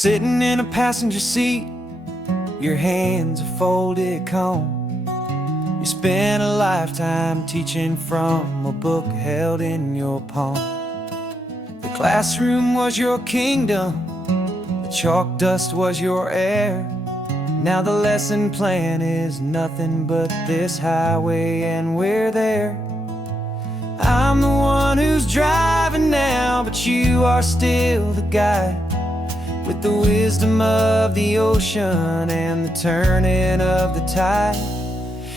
Sitting in a passenger seat, your hands are folded calm. You spent a lifetime teaching from a book held in your palm. The classroom was your kingdom, the chalk dust was your air. Now the lesson plan is nothing but this highway and we're there. I'm the one who's driving now, but you are still the guide, with the wisdom of the ocean and the turning of the tide.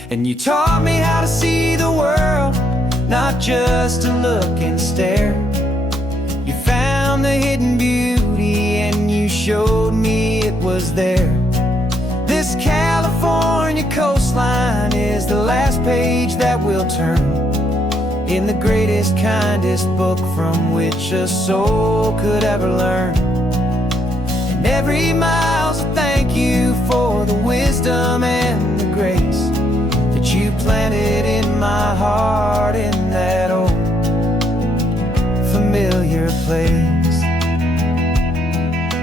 And you taught me how to see the world, not just to look and stare. You found the hidden beauty and you showed me it was there. This California coastline is the last page that we'll turn in the greatest, kindest book from which a soul could ever learn. And every mile's a thank you for the wisdom and the grace that you planted in my heart in that old familiar place.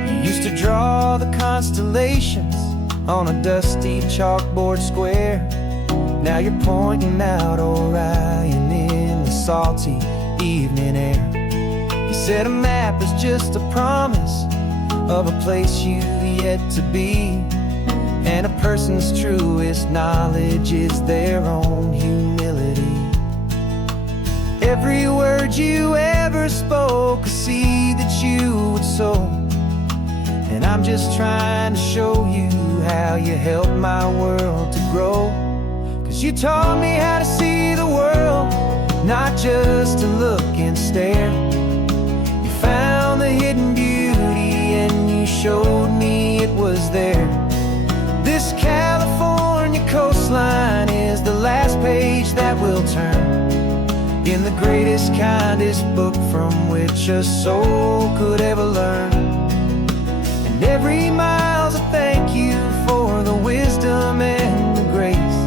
You used to draw the constellations on a dusty chalkboard square. Now you're pointing out Orion in the salty evening air. You said a map is just a promise of a place you've yet to be, and a person's truest knowledge is their own humility. Every word you ever spoke, a seed that you would sow, and I'm just trying to show you how you helped my world to grow. 'Cause you taught me how to see the world, not just to look and stare. You found the hidden beauty and you showed me it was there. This California coastline is the last page that we'll turn in the greatest, kindest book from which a soul could ever learn. And every mile's a thank you for the wisdom and the grace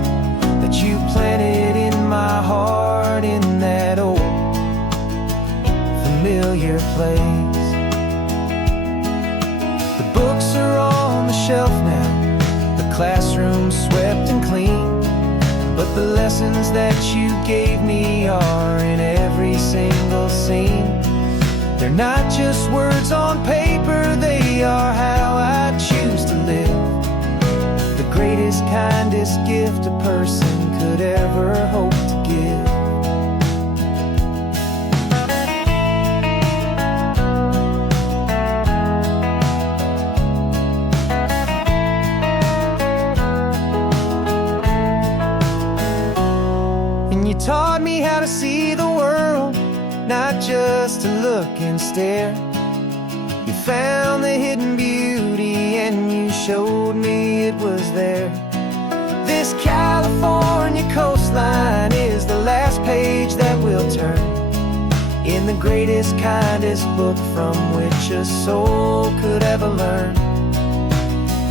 that you planted in my heart in that old familiar place. The books are on the shelf now, the classroom swept and clean, but the lessons that you gave me are in every single scene. They're not just words on paper, they are how I choose to live. The greatest, kindest gift a person could ever hope to give. And you taught me how to see the world, not just to look and stare. You found the hidden beauty and you showed me it was there. This California coastline is the last page that we'll turn in the greatest, kindest book from which a soul could ever learn.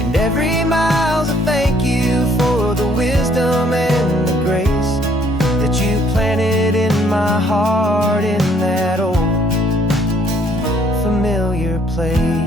And every mile's a thank you for the wisdom and the grace that you planted in my heart in that old familiar place.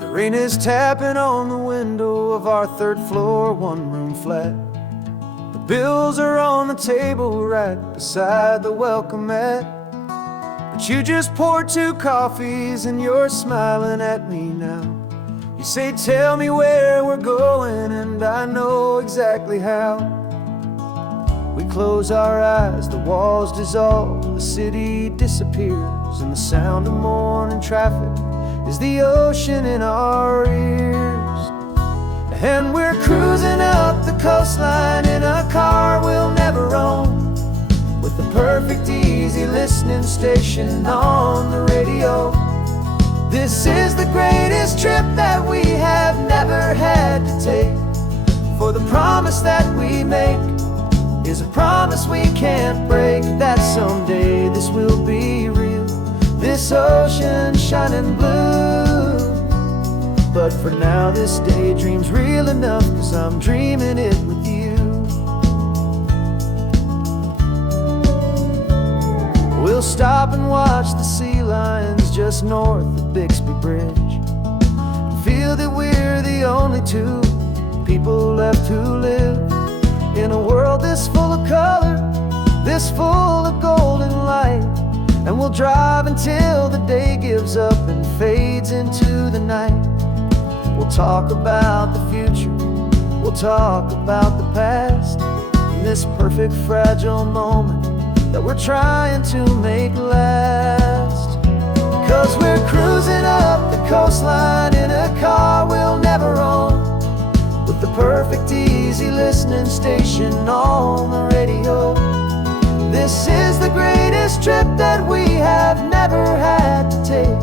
The rain is tapping on the window of our third floor, one-room flat. The bills are on the table right beside the welcome mat. But you just poured 2 coffees and you're smiling at me now. You say, tell me where we're going, and I know exactly how. We close our eyes, the walls dissolve, the city disappears, and the sound of morning traffic is the ocean in our ears. And we're cruising up the coastline in a car we'll never own, with the perfect easy listening station on the radio. This is the greatest trip that we have never had to take, for the promise that we make is a promise we can't break, that someday this will be real, this ocean shining blue. But for now this daydream's real enough, 'cause I'm dreaming it with you. We'll stop and watch the sea lions just north of Bixby Bridge, and feel that we're the only two people left who live in a world this full of color, this full of golden light. And we'll drive until the day gives up and fades into the night. We'll talk about the future, we'll talk about the past, in this perfect fragile moment that we're trying to make last. 'Cause we're cruising up the coastline in a car we'll never own, with the perfect easy listening station on the radio. This is the greatest trip that we have never had to take,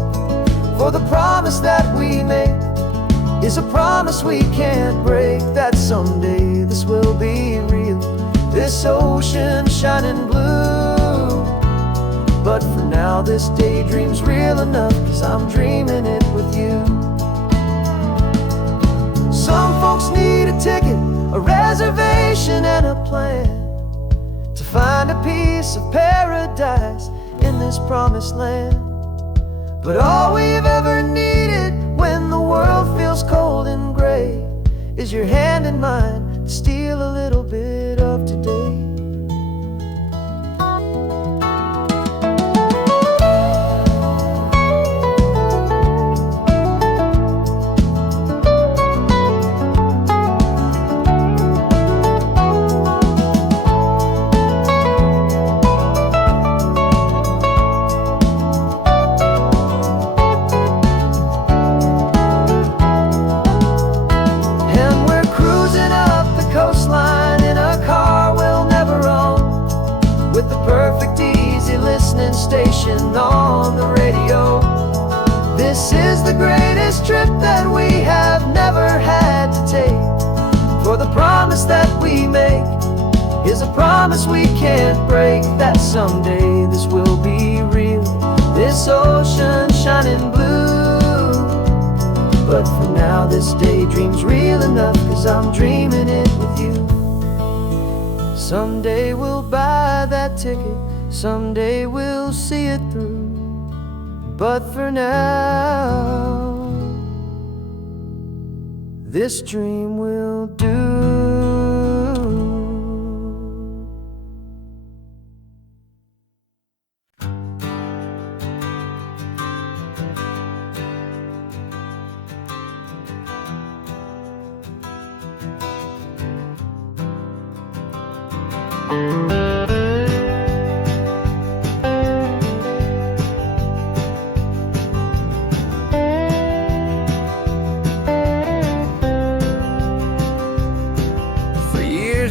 for the promise that we make is a promise we can't break, that someday this will be real, this ocean shining blue. But for now this daydream's real enough, 'cause I'm dreaming it with you. Some folks need a ticket, a reservation and a plan to find a piece of paradise in this promised land. But all we've ever needed when the world feels cold and gray is your hand in mine to steal a little bit of today. Station on the radio. This is the greatest trip that we have never had to take, for the promise that we make is a promise we can't break, that someday this will be real, this ocean shining blue. But for now this daydream's real enough, 'cause I'm dreaming it with you. Someday we'll buy that ticket, someday we'll see it through. But for now, this dream will do.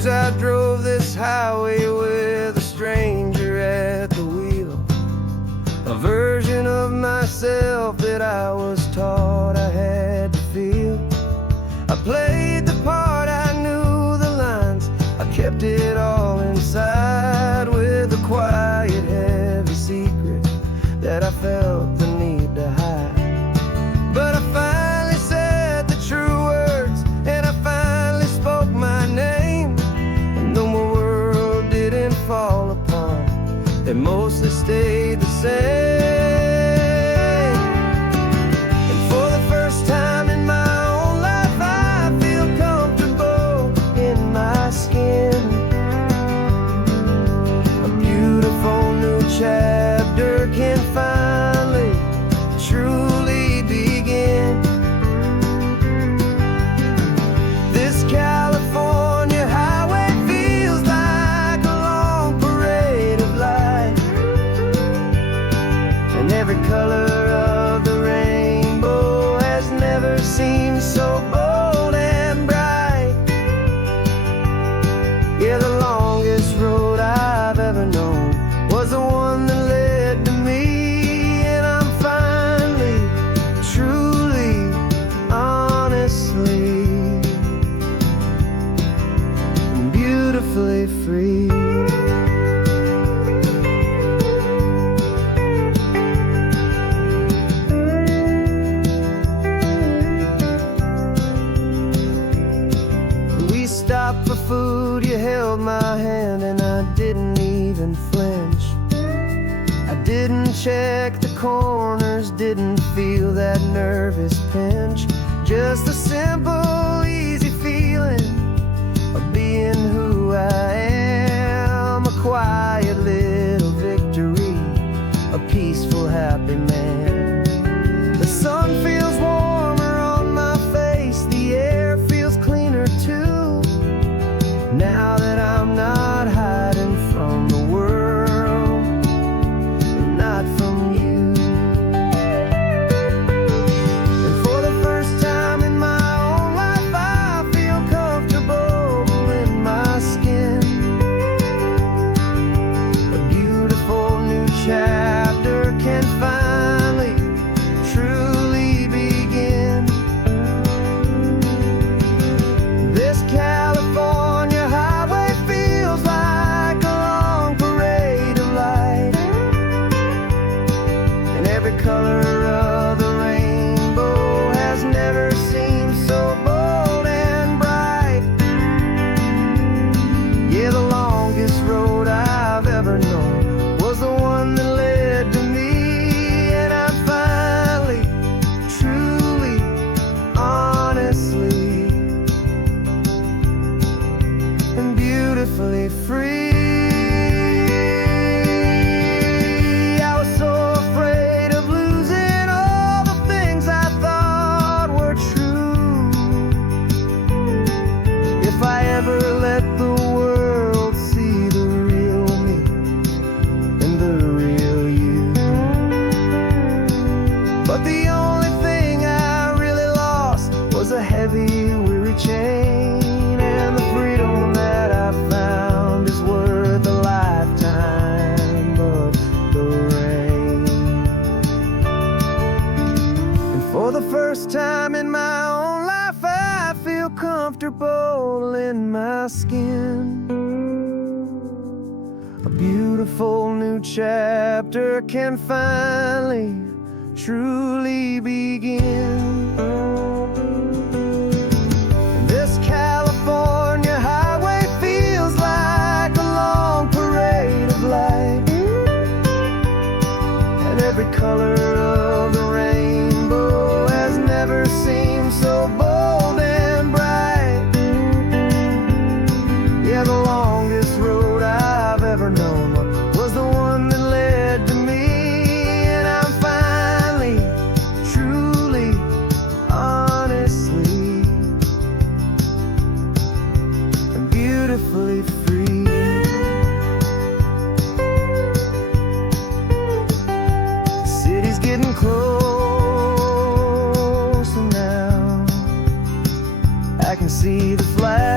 I drove this highway with a stranger at the wheel, a version of myself that I was taught I had to feel. I played the part, I knew the lines, I kept it all inside, with a quiet, heavy secret that I felt the need to hide. But I finally said the true words, and I finally spoke my name. Fall apart, they mostly stayed the same. And for the first time in my own life, I feel comfortable in my skin. corners didn't feel that nervous pinch. Just a simple, easy feeling of being who I am. A quiet little victory, a peaceful, happy man. The sun feels warmer on my face, the air feels cleaner too. Now that I'm not hiding from the world, and not from you. And for the first time in my own life, I feel comfortable in my skin. A beautiful new chapter can finally, truly begin. This California highway feels like a long parade of light, and every color of the rainbow has never seemed so bold and bright. Yeah, the longest road I've ever known was the one that led to me, and I'm finally, truly, honestly, and beautifully free. I was so afraid of losing all the things I thought were true. If I ever let the world see the real me and the real you. But the only thing I really lost was a heavy, weary chain, and the freedom that I found is worth a lifetime of the rain. And for the first time in my own life, I feel comfortable in my skin. A beautiful new chapter can finally, truly begin. This California highway feels like a long parade of light, and every color of the rainbow has never seemed so bold and bright. Yeah, the longest road I've ever known was the one that led to me, and I'm finally, truly, honestly, and beautifully free. The city's getting closer now. I can see the flags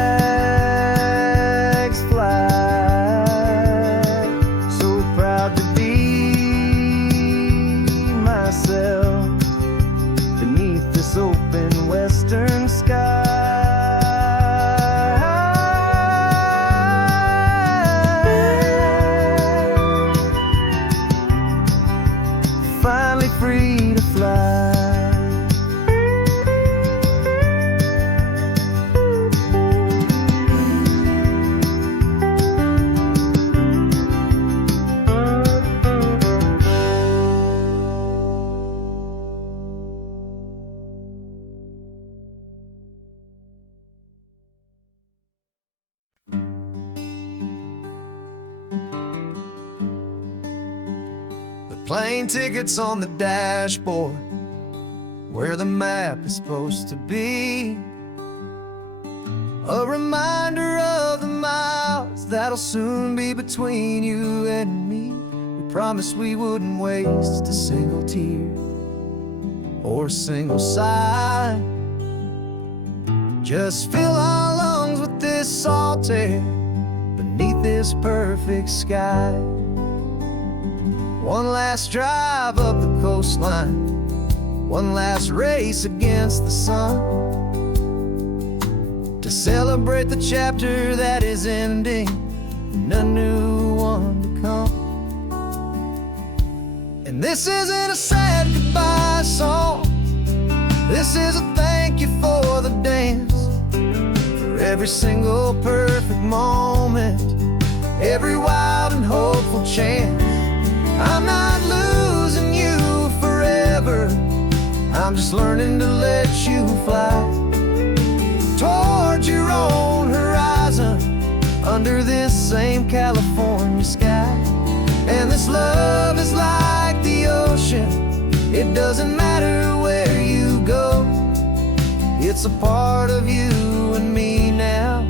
fly. So proud to be myself beneath this open western sky. Finally free to fly. Plane tickets on the dashboard, where the map is supposed to be. A reminder of the miles that'll soon be between you and me. We promised we wouldn't waste a single tear or a single sigh. Just fill our lungs with this salt air beneath this perfect sky. One last drive up the coastline, one last race against the sun, to celebrate the chapter that is ending and a new one to come. And this isn't a sad goodbye song, this is a thank you for the dance, for every single perfect moment, every wild and hopeful chance. I'm not losing you forever, I'm just learning to let you fly towards your own horizon, under this same California sky. And this love is like the ocean, it doesn't matter where you go. It's a part of you and me now,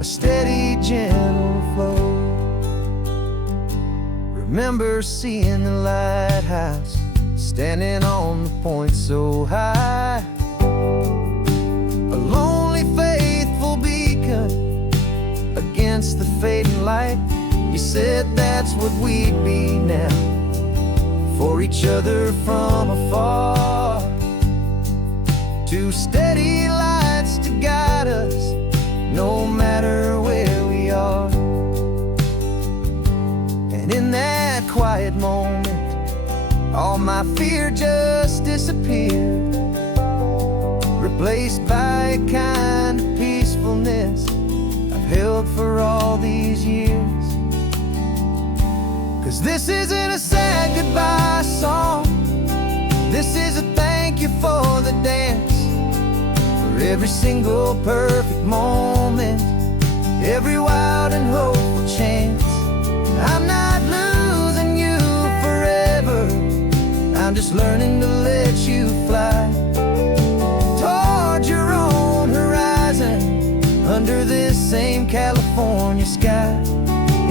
a steady, gentle flow. Remember seeing the lighthouse, standing on the point so high, a lonely, faithful beacon against the fading light. You said that's what we'd be now, for each other from afar. Two steady lights to guide us, no matter where we are. And in that quiet moment, all my fear just disappeared, replaced by a kind of peacefulness I've held for all these years. 'Cause this isn't a sad goodbye song, this is a thank you for the dance, for every single perfect moment, every wild and hopeful chance. I'm not losing you forever, I'm just learning to let you fly towards your own horizon, under this same California sky.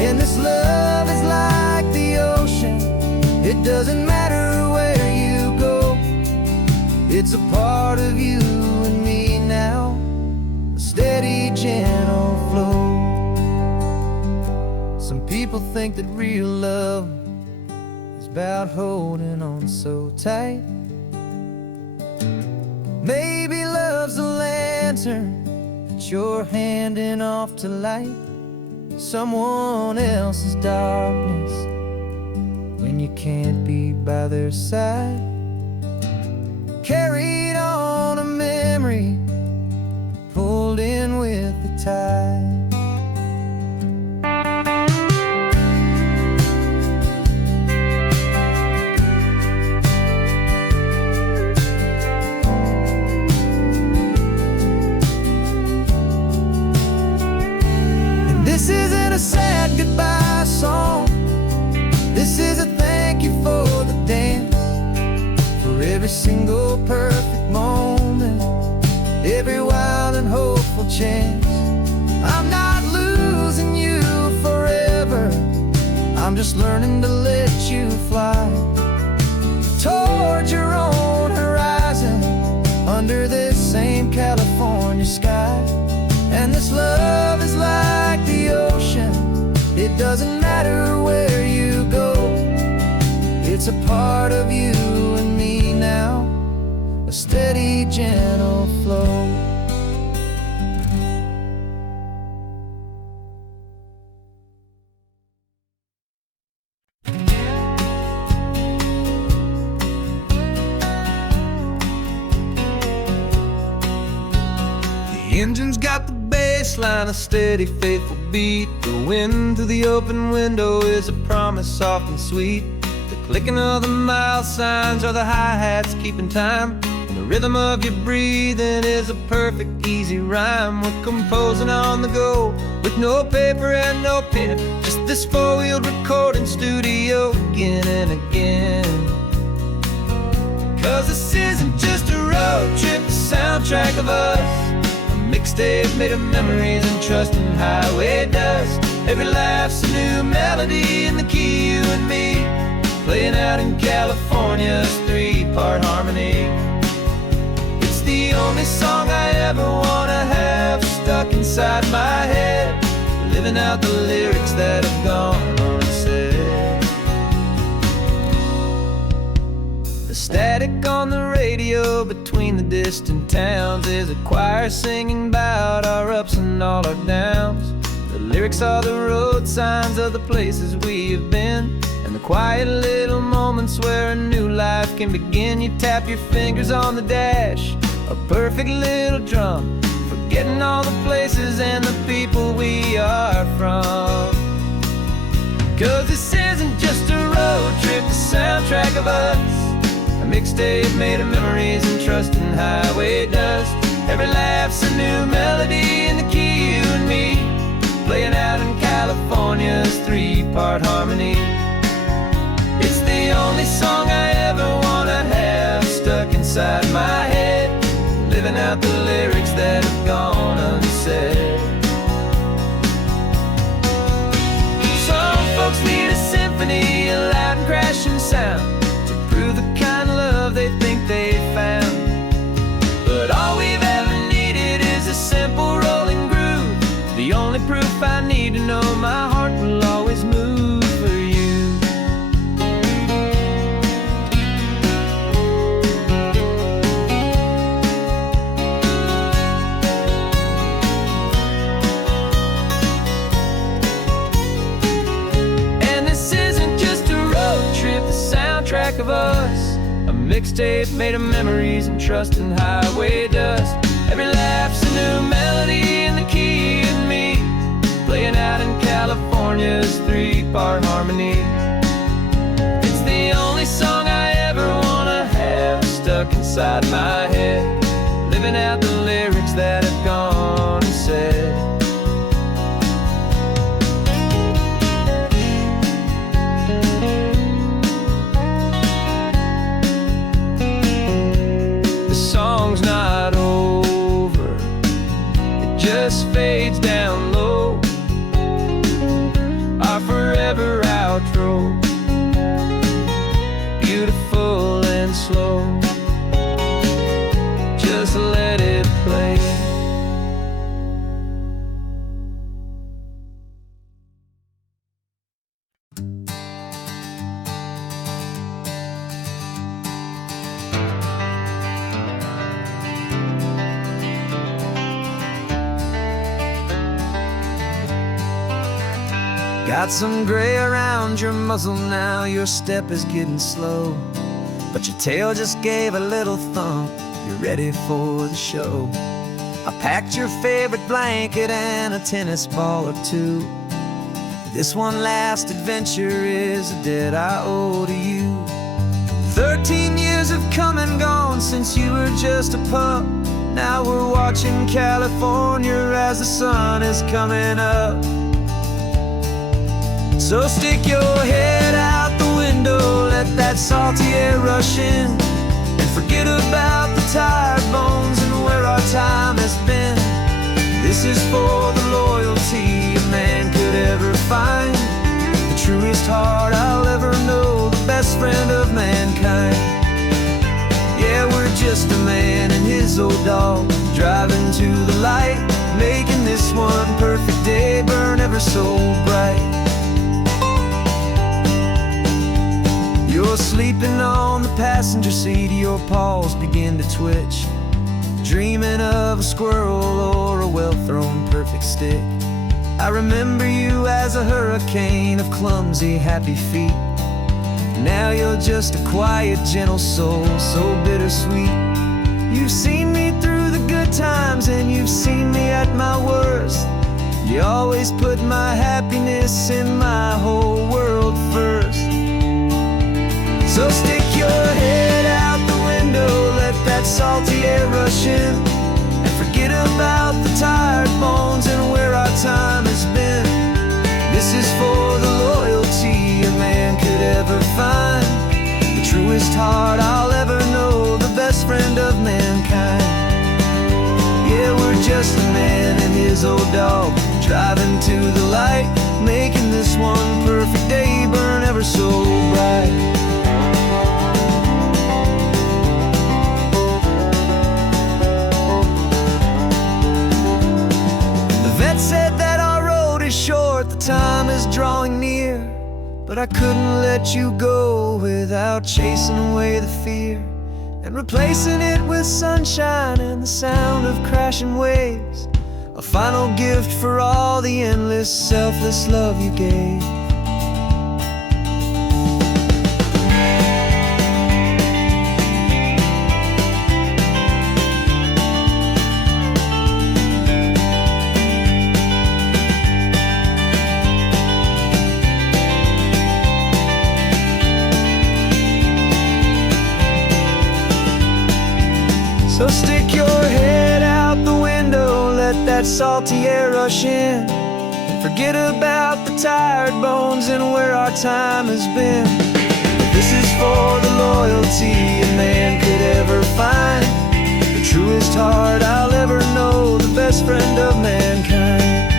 And this love is like the ocean, it doesn't matter where you go. It's a part of you and me now, a steady, gentle flow. Some people think that real love is about holding on so tight. Maybe love's a lantern that you're handing off to light someone else's darkness when you can't be by their side. Carried on a memory, pulled in with the tide. This isn't a sad goodbye song, this is a thank you for the dance, for every single perfect moment, every wild and hopeful chance. I'm not losing you forever, I'm just learning to let you fly towards your own horizon, under this same California sky. And this love is like the ocean, it doesn't matter where you go. It's a part of you and me now, a steady, gentle flow. The engine's got the baseline, a steady, faithful beat. The wind through the open window is a promise soft and sweet. The clicking of the mile signs are the hi-hats keeping time, and the rhythm of your breathing is a perfect, easy rhyme. We're composing on the go, with no paper and no pen, just this four-wheeled recording studio again and again. 'Cause this isn't just a road trip, the soundtrack of us, mixtape made of memories and trust in highway dust. Every laugh's a new melody in the key, you and me, playing out in California's three-part harmony. It's the only song I ever wanna have stuck inside my head, living out the lyrics that have gone unsaid. The static on the radio between the distant towns is a choir singing about our ups and all our downs. The lyrics are the road signs of the places we have been, and the quiet little moments where a new life can begin. You tap your fingers on the dash, a perfect little drum, forgetting all the places and the people we are from. 'Cause this isn't just a road trip, the soundtrack of us, a mixtape made of memories and trust in highway dust. Every laugh's a new melody in the key, you and me, playing out in California's three-part harmony. It's the only song I ever wanna have stuck inside my head, living out the lyrics that have gone unsaid. Some folks need a symphony, a loud and crashing sound, to prove the kind of love they think they found. But all we've ever needed is a simple rolling groove, the only proof I need to know my heart will always move for you. And this isn't just a road trip, the soundtrack of us, a mixtape made of memories and trust in highway dust. Every laugh's a new melody in the key and me, playing out in California's three-part harmony. It's the only song I ever wanna have stuck inside my head, living out the lyrics that have gone unsaid. Song's not over, it just fades down low, our forever outro, beautiful and slow, just let it play. Got some gray around your muzzle now, your step is getting slow, but your tail just gave a little thump, you're ready for the show. I packed your favorite blanket and a tennis ball or two. This one last adventure is a debt I owe to you. 13 years have come and gone since you were just a pup. Now we're watching California as the sun is coming up. So stick your head out the window, let that salty air rush in, and forget about the tired bones and where our time has been. This is for the loyalty a man could ever find, the truest heart I'll ever know, the best friend of mankind. Yeah, we're just a man and his old dog, driving to the light, making this one perfect day burn ever so bright. You're sleeping on the passenger seat, your paws begin to twitch, dreaming of a squirrel or a well-thrown perfect stick. I remember you as a hurricane of clumsy, happy feet. Now you're just a quiet, gentle soul, so bittersweet. You've seen me through the good times and you've seen me at my worst. You always put my happiness in my whole world first. So stick your head out the window, let that salty air rush in, and forget about the tired bones and where our time has been. This is for the loyalty a man could ever find, the truest heart I'll ever know, the best friend of mankind. Yeah, we're just a man and his old dog, driving to the light, making this one perfect day burn ever so bright. Said that our road is short, the time is drawing near, but I couldn't let you go without chasing away the fear and replacing it with sunshine and the sound of crashing waves, a final gift for all the endless, selfless love you gave. So stick your head out the window, let that salty air rush in, and forget about the tired bones and where our time has been. This is for the loyalty a man could ever find, the truest heart I'll ever know, the best friend of mankind.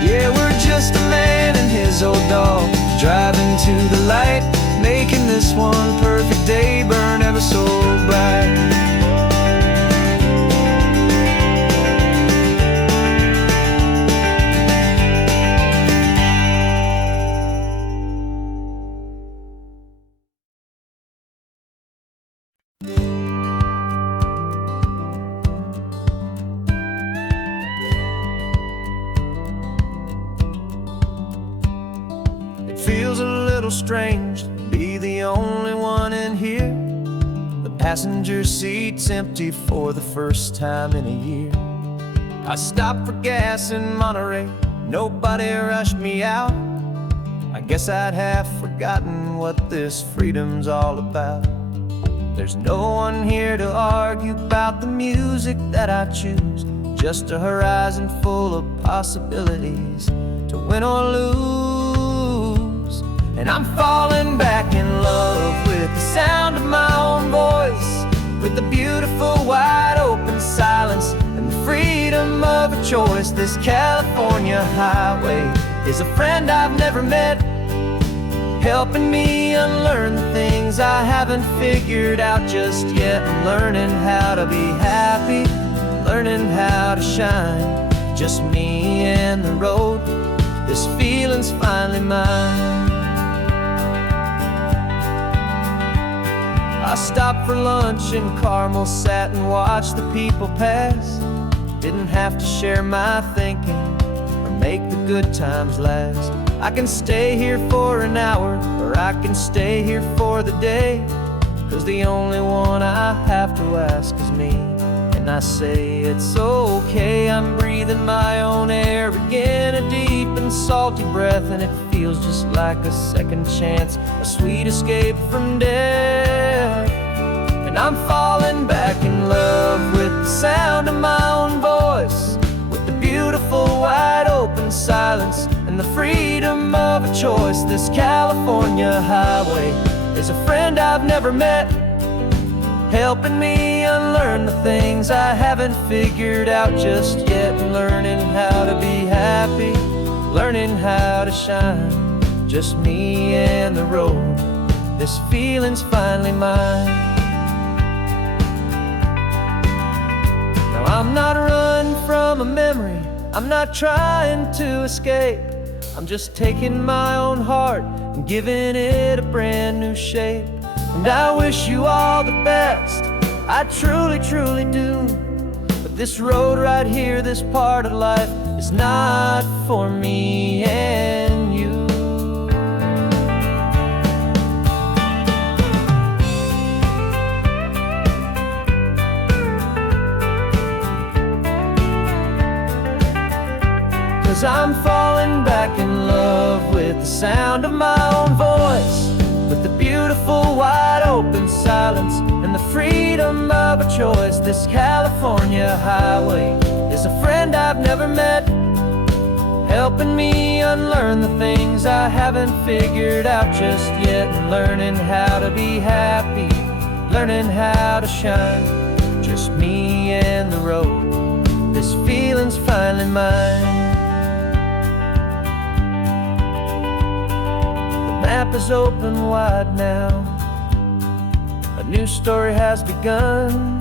Yeah, we're just a man and his old dog, driving to the light, making this one perfect day burn ever so bright. Feels a little strange to be the only one in here. The passenger seat's empty for the first time in a year. I stopped for gas in Monterey, nobody rushed me out. I guess I'd have forgotten what this freedom's all about. There's no one here to argue about the music that I choose, just a horizon full of possibilities to win or lose. And I'm falling back in love with the sound of my own voice, with the beautiful wide open silence and the freedom of a choice. This California highway is a friend I've never met, helping me unlearn the things I haven't figured out just yet. I'm learning how to be happy, learning how to shine, just me and the road. This feeling's finally mine. I stopped for lunch in Carmel, sat and watched the people pass. Didn't have to share my thinking or make the good times last. I can stay here for an hour, or I can stay here for the day, 'cause the only one I have to ask is me. And I say it's okay, I'm breathing my own air again, a deep and salty breath, and it feels just like a second chance, a sweet escape from death. And I'm falling back in love with the sound of my own voice, with the beautiful wide open silence and the freedom of a choice. This California highway is a friend I've never met, helping me unlearn the things I haven't figured out just yet. Learning how to be happy, learning how to shine, just me and the road. This feeling's finally mine. Now I'm not running from a memory, I'm not trying to escape. I'm just taking my own heart and giving it a brand new shape. And I wish you all the best, I truly, truly do. But this road right here, this part of life, is not for me and you. Cause I'm falling back in love with the sound of my own voice, with the beautiful wide open silence and the freedom of a choice. This California highway is a friend I've never met, helping me unlearn the things I haven't figured out just yet. Learning how to be happy, learning how to shine, just me and the road. This feeling's finally mine. The map is open wide now, a new story has begun,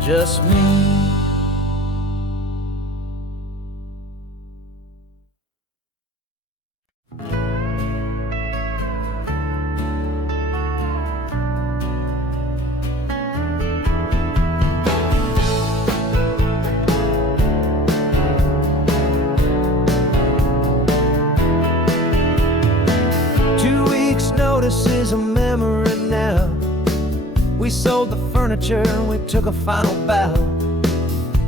just me. Notice is a memory now. We sold the furniture and we took a final bow.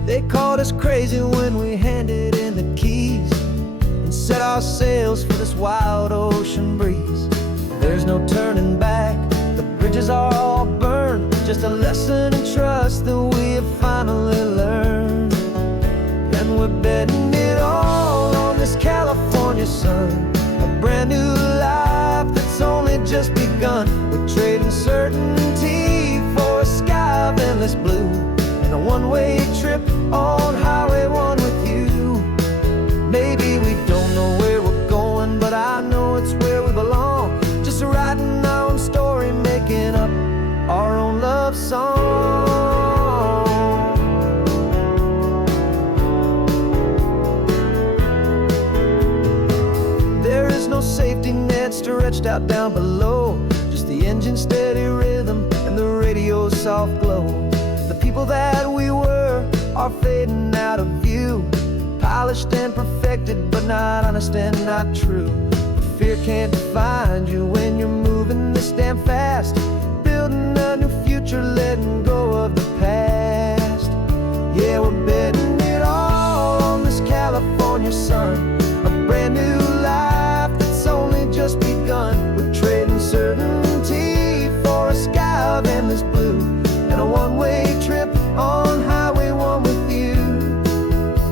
They called us crazy when we handed in the keys and set our sails for this wild ocean breeze. There's no turning back, the bridge bridges are all burned. Just a lesson in trust that we have finally learned. And we're betting it all on this California sun, a brand new life that's only just begun. We're trading certainty for a sky of endless blue, and a one-way trip on Highway 1 with you. Maybe we don't know where we're going, but I know it's where we belong. Just writing our own story, making up our own love song. There is no safety net stretched out down below, just the engine's steady rhythm and the radio's soft glow. The people that we were are fading out of view, polished and perfected, but not honest and not true. Fear can't define you when you're moving this damn fast, building a new future, letting go of the past. Yeah, we're betting it all on this California sun, a brand new life that's only just begun. We're trading certainty for a sky of endless blue, and a one-way trip on Highway 1 with you.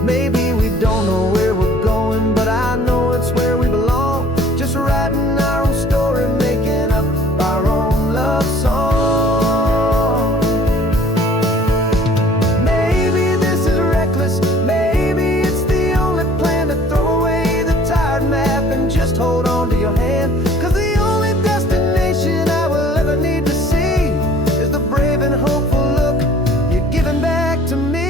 Maybe we don't know where we're going, but I know it's where we belong. Just writing our own story, making up our own love song. Maybe this is reckless, maybe it's the only plan to throw away the tired map and just hold on to your hand. 'Cause the only destination I will ever need to see is the brave and hopeful look you're giving back to me.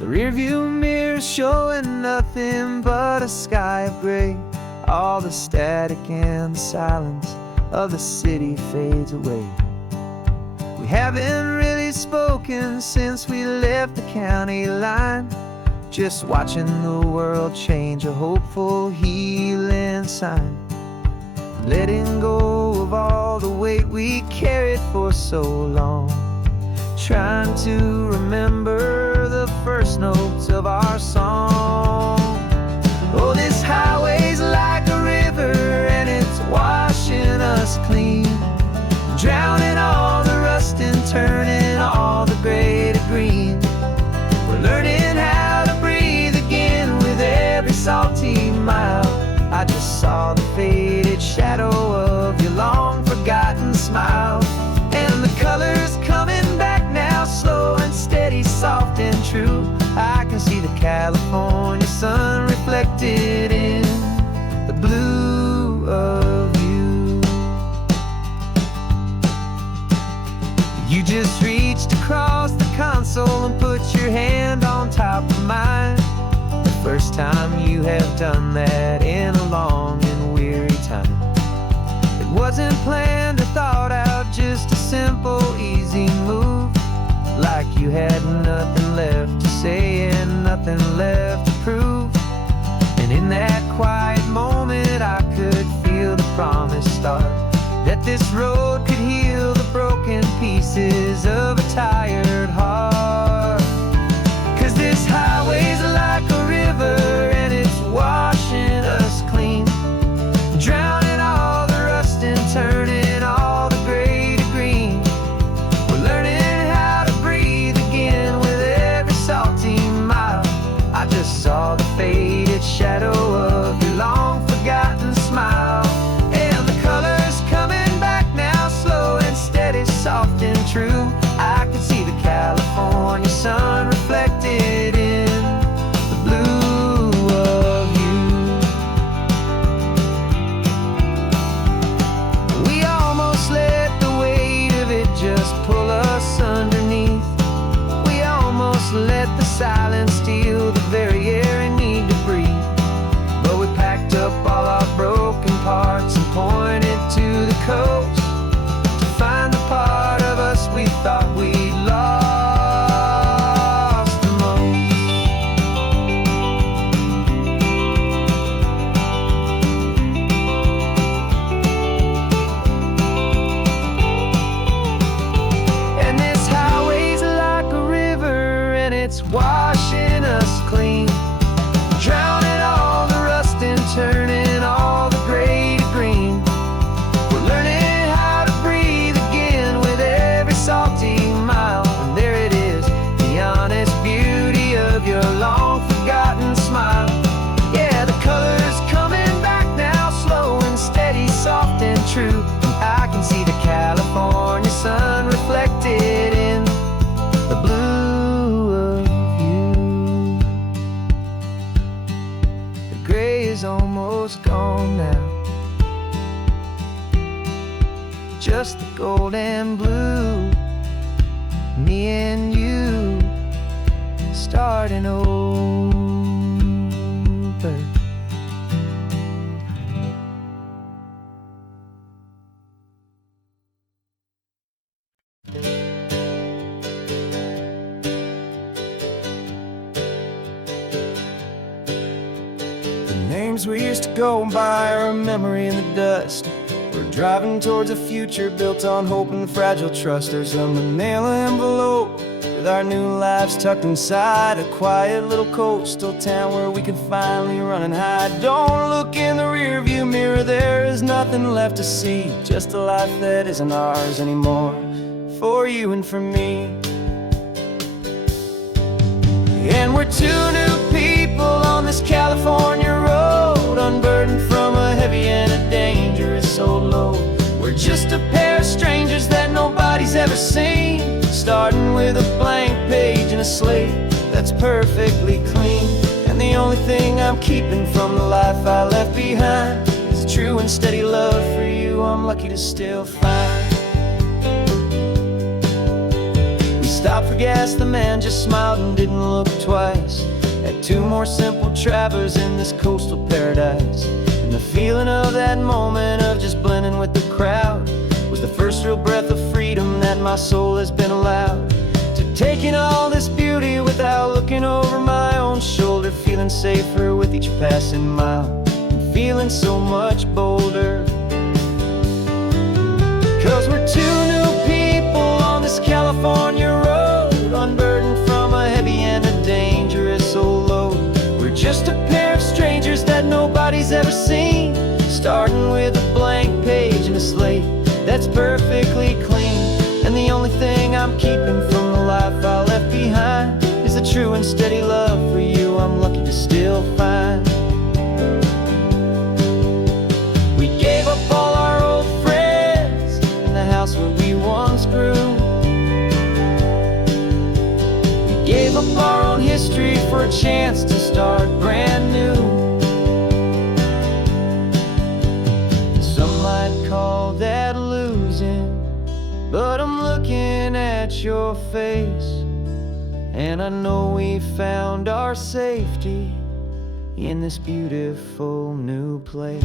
The rearview mirror showing nothing but a sky of gray. All the static and the silence of the city fades away. We haven't really spoken since we left the county line, just watching the world change, a hopeful healing sign. Letting go of all the weight we carried for so long, trying to remember the first notes of our song. Oh, this highway's like a river and it's washing us clean, drowning all the rust and turning all the gray to green. We're learning how to breathe again with every salty mile. I just saw the faded shadow of your long forgotten smile, and the colors coming back now, slow and steady, soft and true. I can see the California sun reflected in the blue of you. You just reached across the console and put your hand on top of mine. The first time you have done that in a long and weary time. It wasn't planned or thought out, just a simple, easy move. Like you had nothing left to say and nothing left to prove. And in that quiet moment I could feel the promise start, that this road could heal the broken pieces of a tired heart. 'Cause this highway's like a river and it's washing us clean, drowning all the rust and turning all the gray to green. soft and true. I can see the California sun reflected in the blue of you. We almost let the weight of it just pull us underneath. We almost let the silence steal the very air I need to breathe. But we packed up all our broken parts and pointed to the coast to find the part of us we thought we'd lost the most. And this highway's like a river, and it's washing us clean, drowning all the rust and turning all the gray to green. We're learning how to breathe again with every salty mile. And there it is, the honest beauty of your long forgotten smile. Yeah, the color's coming back now, slow and steady, soft and true. And I can see the California sun reflected in the blue of you. The gray is almost gone now, just the gold and blue. Me and you starting over. The names we used to go by are a memory in the dust. We're driving towards a future built on hope and fragile trust. There's a manila envelope with our new lives tucked inside, a quiet little coastal town where we can finally run and hide. Don't look in the rearview mirror, there is nothing left to see, just a life that isn't ours anymore, for you and for me. And we're two new people on this California road, unburdened from a heavy and a dangerous old load. We're just a pair of strangers that nobody's ever seen, starting with a blank page and a slate that's perfectly clean. And the only thing I'm keeping from the life I left behind is a true and steady love for you I'm lucky to still find. We stopped for gas, the man just smiled and didn't look twice at two more simple travelers in this coastal paradise. And the feeling of that moment of just blending with the crowd was the first real breath of freedom that my soul has been allowed to take in all this beauty without looking over my own shoulder, feeling safer with each passing mile and feeling so much bolder. 'Cause we're two new people on this California road, unburdened from a heavy and a dangerous old load. We're just a pair of strangers that nobody's ever seen, starting with a blank page and a slate that's perfectly clean. And the only thing I'm keeping from the life I left behind is a true and steady love for you I'm lucky to still find. We gave up all our old friends and the house where we once grew. We gave up our own history for a chance to start brand new. Some might call that losing, but I'm looking at your face, and I know we found our safety in this beautiful new place.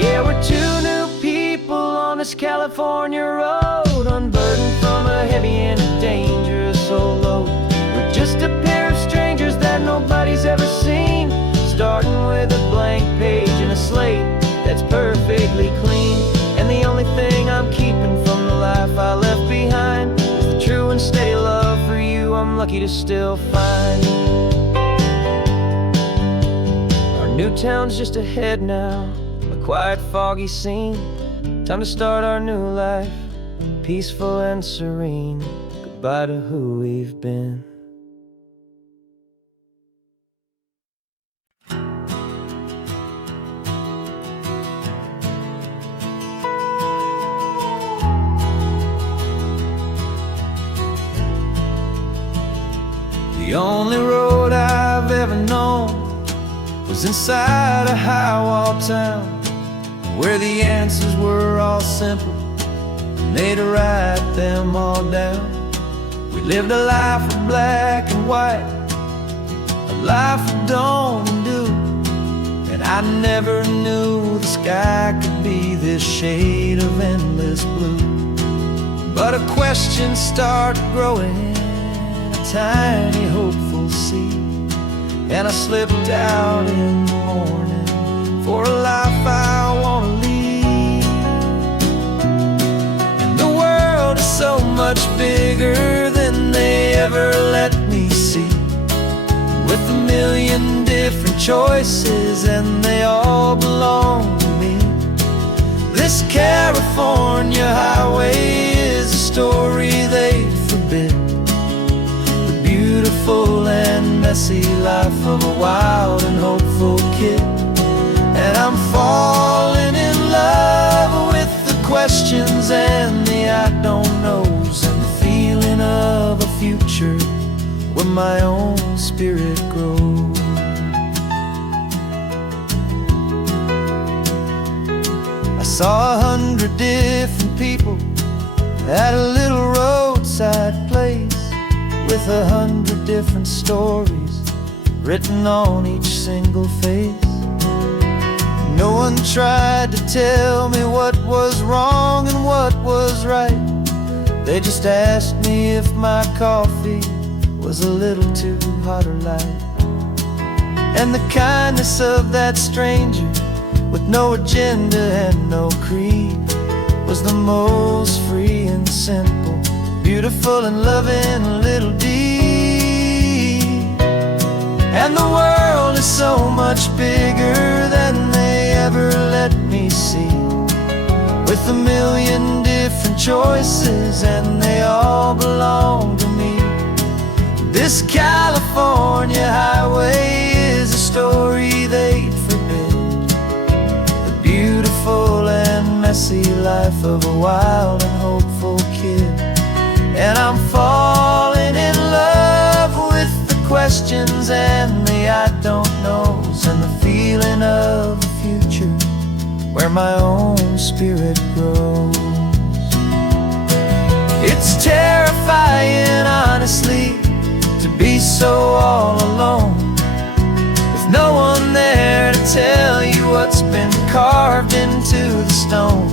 Yeah, we're two new people on this California road, unburdened from a heavy and a dangerous old load. We're just a pair of strangers that nobody's ever seen, starting with a blank page and a slate that's perfectly clean. And the only thing I'm keeping from the life I left behind is the true and steady love for you I'm lucky to still find. Our new town's just ahead now, quiet, foggy scene. Time to start our new life, peaceful and serene. Goodbye to who we've been. The only road I've ever known was inside a high-wall town, where the answers were all simple, and they'd write them all down. We lived a life of black and white, a life of dawn and dew, and I never knew the sky could be this shade of endless blue. But a question started growing, tiny hopeful seed, and I slipped out in the morning for a life I want to lead. And the world is so much bigger than they ever let me see, with a million different choices and they all belong to me. This California highway is a story they forbid, beautiful and messy life of a wild and hopeful kid. And I'm falling in love with the questions and the I don't knows, and the feeling of a future where my own spirit grows. I saw 100 different people at a little roadside place, with 100 different stories written on each single face. No one tried to tell me what was wrong and what was right. They just asked me if my coffee was a little too hot or light. And the kindness of that stranger, with no agenda and no creed, was the most free and simple, beautiful and loving little deed. And the world is so much bigger than they ever let me see, with a million different choices and they all belong to me. This California highway is a story they'd forbid, the beautiful and messy life of a wild and hopeful kid. And I'm falling in love with the questions and the I don't knows, and the feeling of a future where my own spirit grows. It's terrifying, honestly, to be so all alone, with no one there to tell you what's been carved into the stone.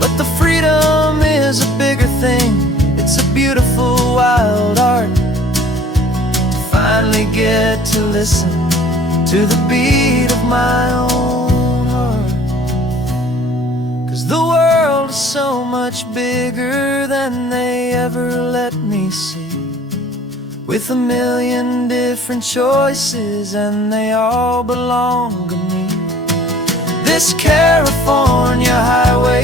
But the freedom is a bigger thing. It's a beautiful wild art to finally get to listen to the beat of my own heart. 'Cause the world is so much bigger than they ever let me see, with a million different choices and they all belong to me. This California highway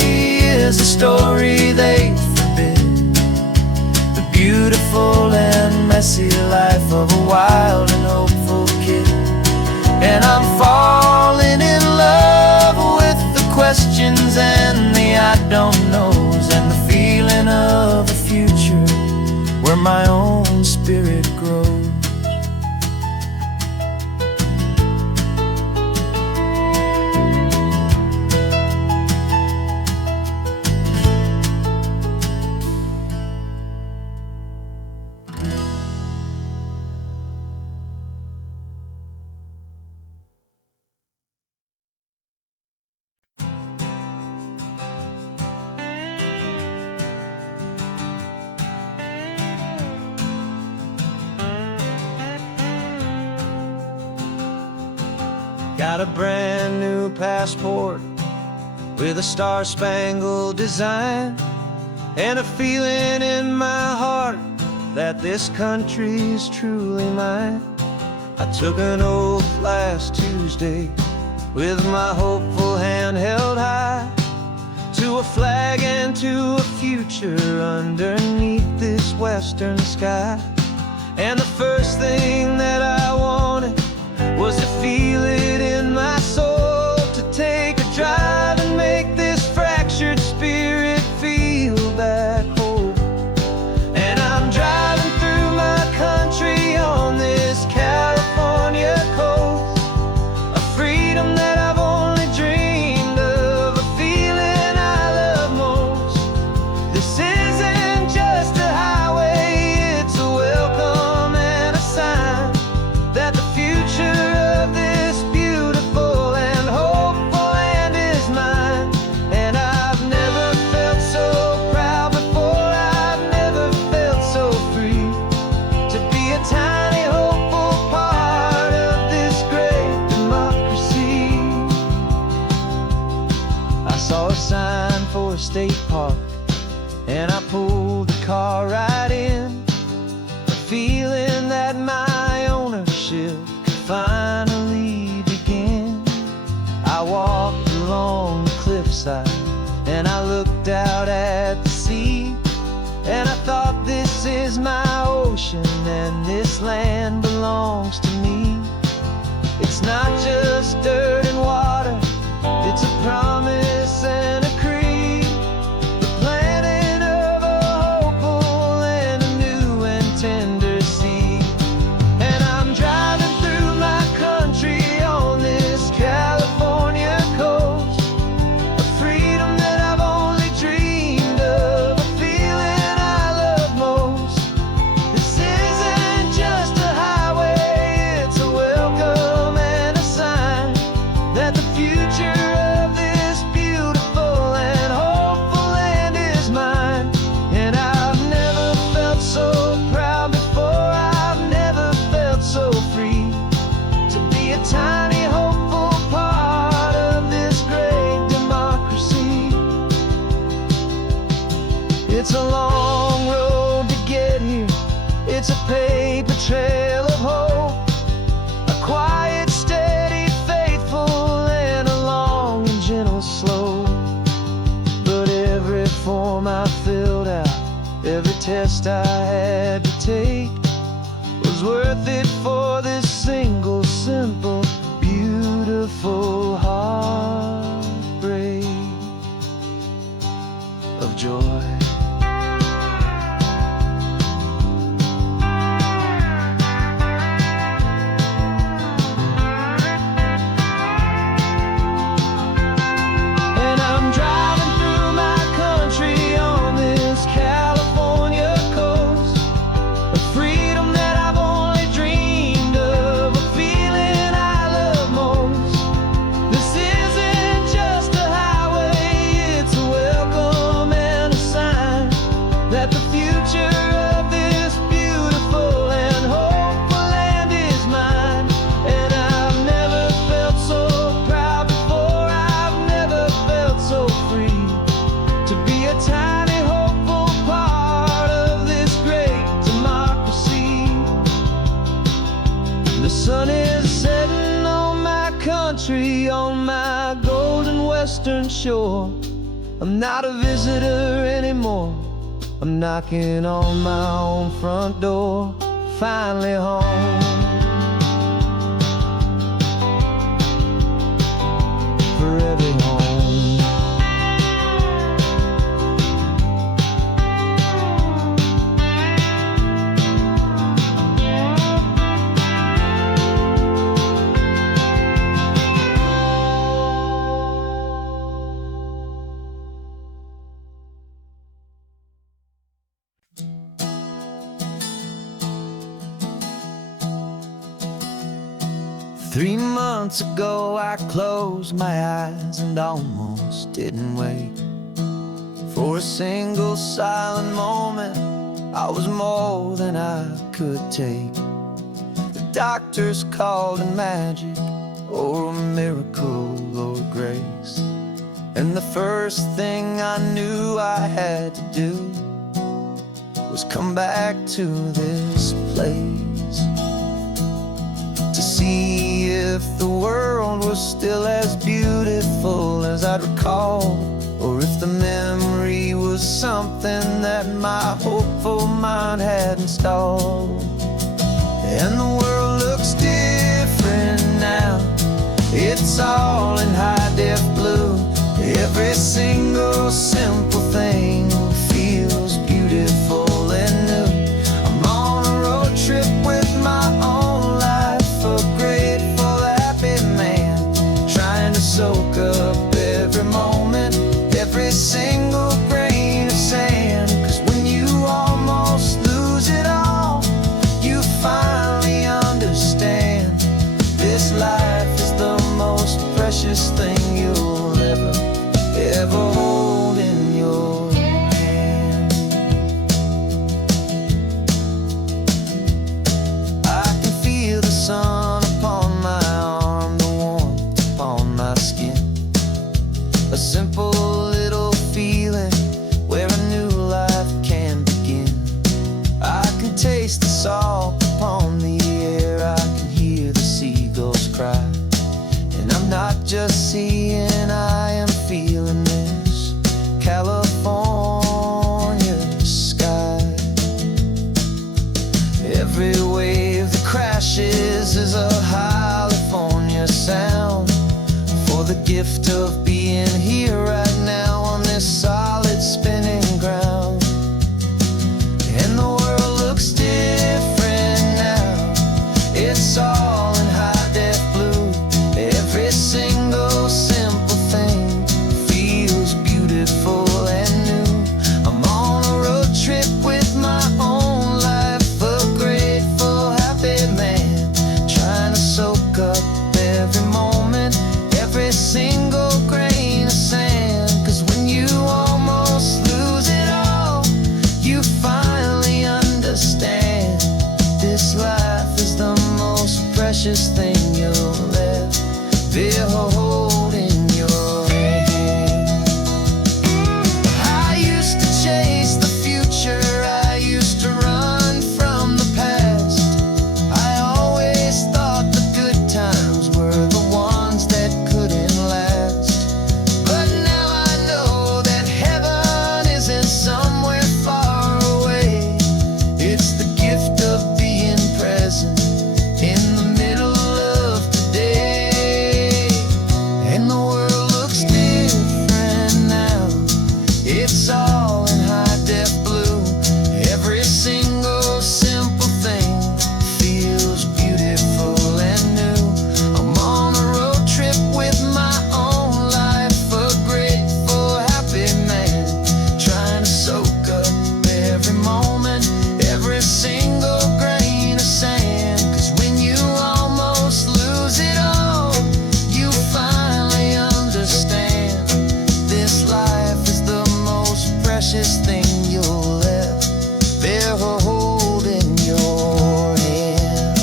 is a story they forbid, the beautiful and messy life of a wild and hopeful kid. And I'm falling in love with the questions and the I don't knows, and the feeling of a future where my own spirit grows. Got a brand new passport with a star-spangled design, and a feeling in my heart that this country's truly mine. I took an oath last Tuesday with my hopeful hand held high to a flag and to a future underneath this western sky. And the first thing that I wanted was to feel it in my soul, to take a drive and make this fractured spirit feel back home. And I'm driving through my country on this California coast, a freedom that I've only dreamed of, a feeling I love most. This isn't just a highway, it's a welcome and a sign that the future of this beautiful and hopeful land is mine. And I've never felt so proud before, I've never felt so free, to be a tiny hopeful part of this great democracy. I saw a sign for a state park, and I pulled the car right in, a feeling that my ownership could finally begin. I walked along the cliffside and I looked out at the sea, and I thought, this is my ocean and this land belongs to me. It's not just dirt and water, it's a promise and a creed, the planting of a hopeful and a new and tender seed. And I'm driving through my country on this California coast, a freedom that I've only dreamed of, a feeling I love most. This isn't just a highway, it's a welcome and a sign that the future of this beautiful and hopeful land is mine. And I've never felt so proud before, I've never felt so free, to be a tiny hopeful part of this great democracy. It's a long road to get here, it's a paper trail of hope, a quiet, steady, faithful, and a long and gentle slope. But every form I filled out, every test I had to take, was worth it for this single, simple, beautiful heartbreak of joy. And I'm driving through my country on this California coast, a freedom that I've only dreamed of, a feeling I love most. This isn't just a highway, it's a welcome and a sign that the future of this beautiful and hopeful land is mine. And I've never felt so proud before, I've never felt so free, to be a tiny hopeful part of this great democracy. The sun is setting on my country, on my golden western shore. I'm not a visitor anymore, I'm knocking on my own front door, finally home. For every home. Three months ago I closed my eyes and almost didn't wait for a single silent moment. I was more than I could take. The doctors called it magic, or a miracle, or grace. And the first thing I knew I had to do was come back to this place, to see if the world was still as beautiful as I'd recall, or if the memory was something that my hopeful mind had installed. And the world looks different now, it's all in high-def blue. Every single simple thing feels beautiful and new. I'm on a road trip with my own life, a grateful, happy man, trying to soak up every moment, every single grain of sand. 'Cause when you almost lose it all, you finally understand this life is the most precious thing you'll ever hold in your hand. I can feel the sun upon my arm, the warmth upon my skin, a simple little feeling where a new life can begin. I can taste the salt upon the air, I can hear the seagulls cry, and I'm not just seeing, I am feeling this California sky. Every wave that crashes is a California sound, for the gift of being here right now on this solid spinning ground. And the world looks different now, it's all in high-def blue. Every single simple thing feels beautiful and new. I'm on a road trip with my own life, a grateful, happy man, trying to soak up every moment, every single grain of sand. 'Cause when you almost lose it all, you finally understand this life is the most precious thing you'll ever hold in your hand. I used to chase the future, I used to run from the past. I always thought the good times were the ones that couldn't last. But now I know that heaven isn't somewhere far away. It's the gift of being present in the middle of today. And the world looks different now, it's all in high-def blue. Every single simple thing feels beautiful and new. I'm on a road trip with my own life, a grateful, happy man, trying to soak up every moment, every single grain of sand. 'Cause when you almost lose it all, you finally understand this life is the most precious thing you'll ever hold in your hand.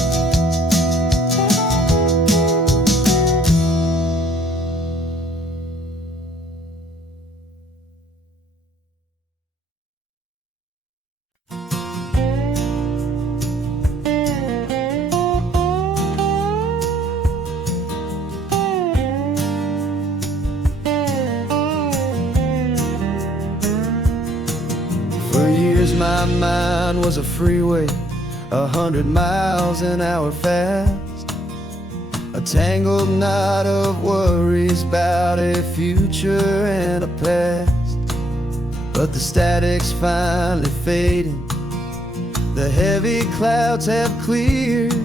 For years my mind was a freeway, 100 miles an hour fast, a tangled knot of worries about a future and a past. But the static's finally fading, the heavy clouds have cleared,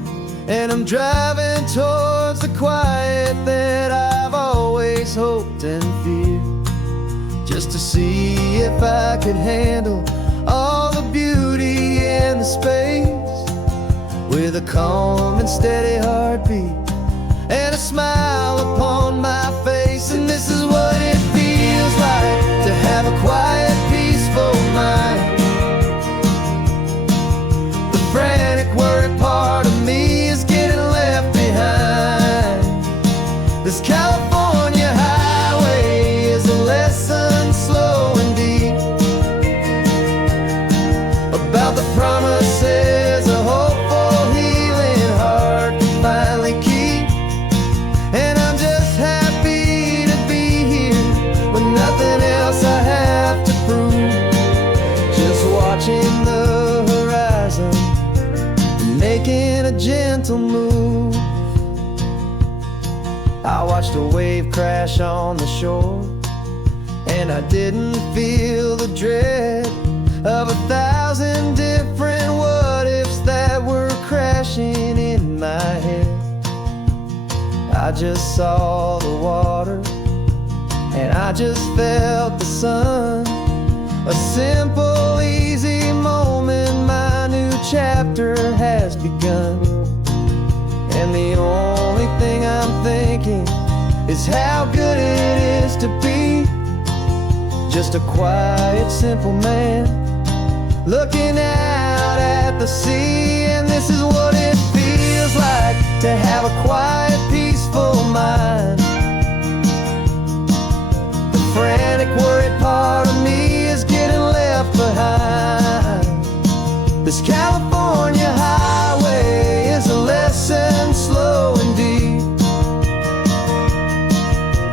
and I'm driving towards the quiet that I've always hoped and feared, just to see if I could handle all the beauty and the space, with a calm and steady heartbeat and a smile upon my face. And this is what it feels like to have a quiet, peaceful mind. The frantic, worried part of me is getting left behind. This California highway is a lesson slow and deep about the promises a hopeful, healing heart can finally keep. I watched a wave crash on the shore, and I didn't feel the dread of 1,000 different what-ifs that were crashing in my head. I just saw the water, and I just felt the sun. A simple, easy moment, my new chapter has begun. And the only thing I'm thinking is how good it is to be just a quiet, simple man looking out at the sea. And this is what it feels like to have a quiet, peaceful mind. The frantic, worried part of me is getting left behind. This California highway is a lesson slow and deep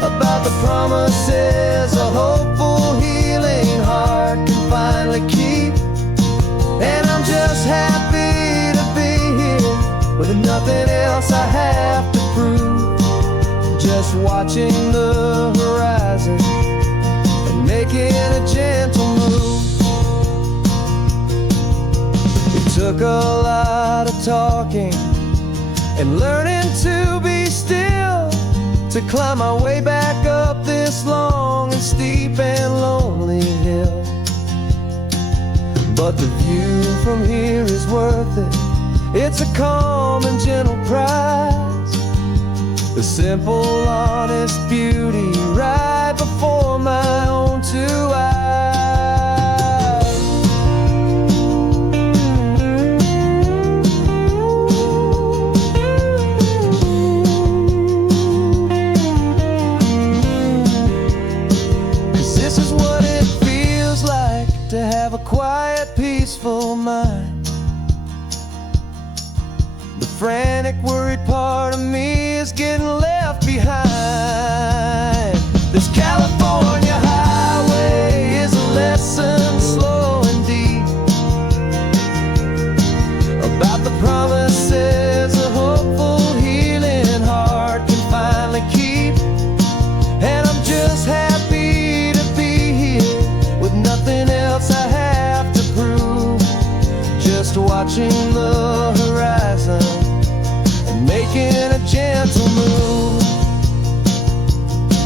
about the promises a hopeful, healing heart can finally keep. And I'm just happy to be here with nothing else I have to prove, just watching the horizon and making a gentle move. It took a lot of talking and learning to be still to climb my way back up this long and steep and lonely hill. But the view from here is worth it. It's a calm and gentle prize, the simple, honest beauty right before my own two eyes. 'Cause this is what it feels like to have a quiet, peaceful mind. The frantic, worried part of me is getting left behind. This California highway is a lesson slow and deep about the promises a hopeful, healing heart can finally keep. And I'm just happy to be here with nothing else I have to prove, just watching the horizon and making a gentle move.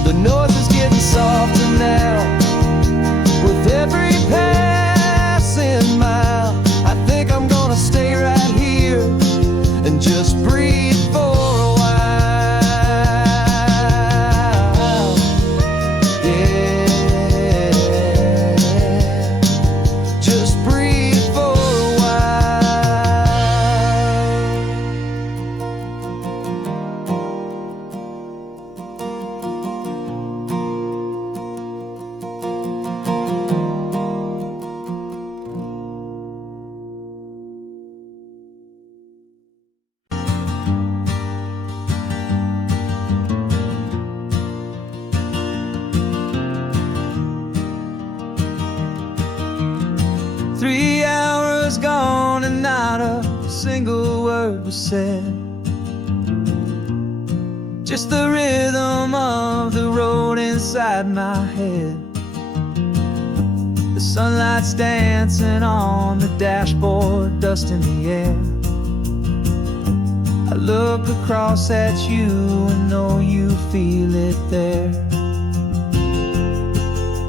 The noise is getting softer now with every passing mile. I think I'm gonna stay right here and just breathe for a while. Yeah, just breathe for a while. 3 hours gone and not a single word was said. Just the rhythm of the road inside my head. The sunlight's dancing on the dashboard, dust in the air. I look across at you and know you feel it there.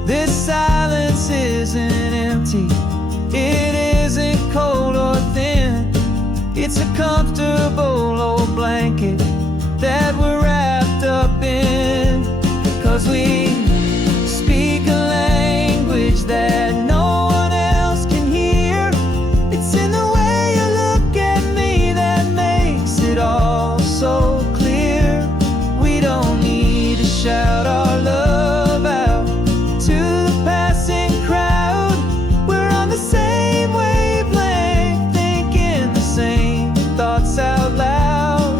This silence isn't empty, it isn't cold or thin. It's a comfortable old blanket that we're wrapped up in. 'Cause we speak a language that no one else can hear. It's in the way you look at me that makes it all so clear. We don't need to shout our love out to the passing crowd. We're on the same wavelength, thinking the same thoughts out loud.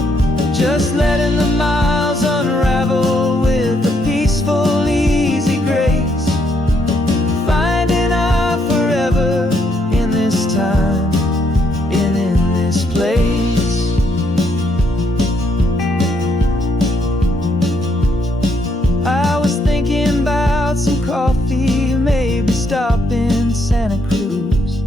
Just letting the miles unravel with a peaceful, easy grace. Finding our forever in this time and in this place. Santa Cruz.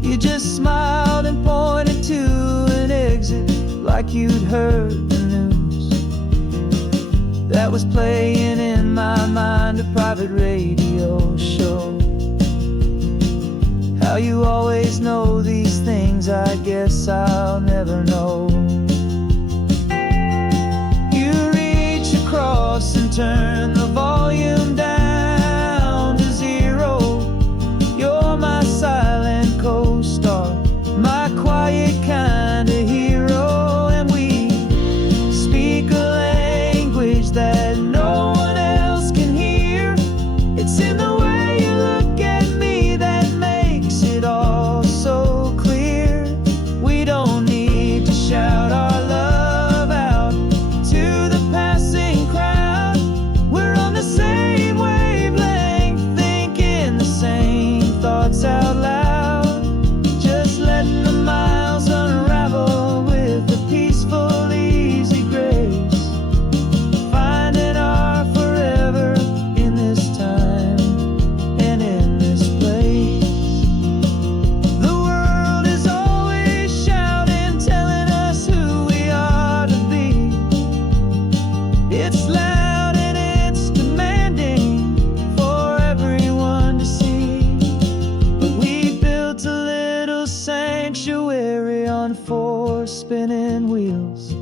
You just smiled and pointed to an exit like you'd heard the news. That was playing in my mind, a private radio show. How you always know these things, I guess I'll never know. You reach across and turn the volume down to 0. You're my silent co-star, my quiet kind of hero. And we speak a language that no one else can hear. It's in the way you look at me that makes it all so clear. We don't need to shout our love out to the passing crowd. We're on the same wavelength, thinking the same thoughts out loud. Just letting the miles unravel with a peaceful, easy grace. Finding our forever in this time and in this place. The world is always shouting, telling us who we are to be. It's loud and it's demanding for everyone to see. But we built a little sanctuary on 4 spinning wheels,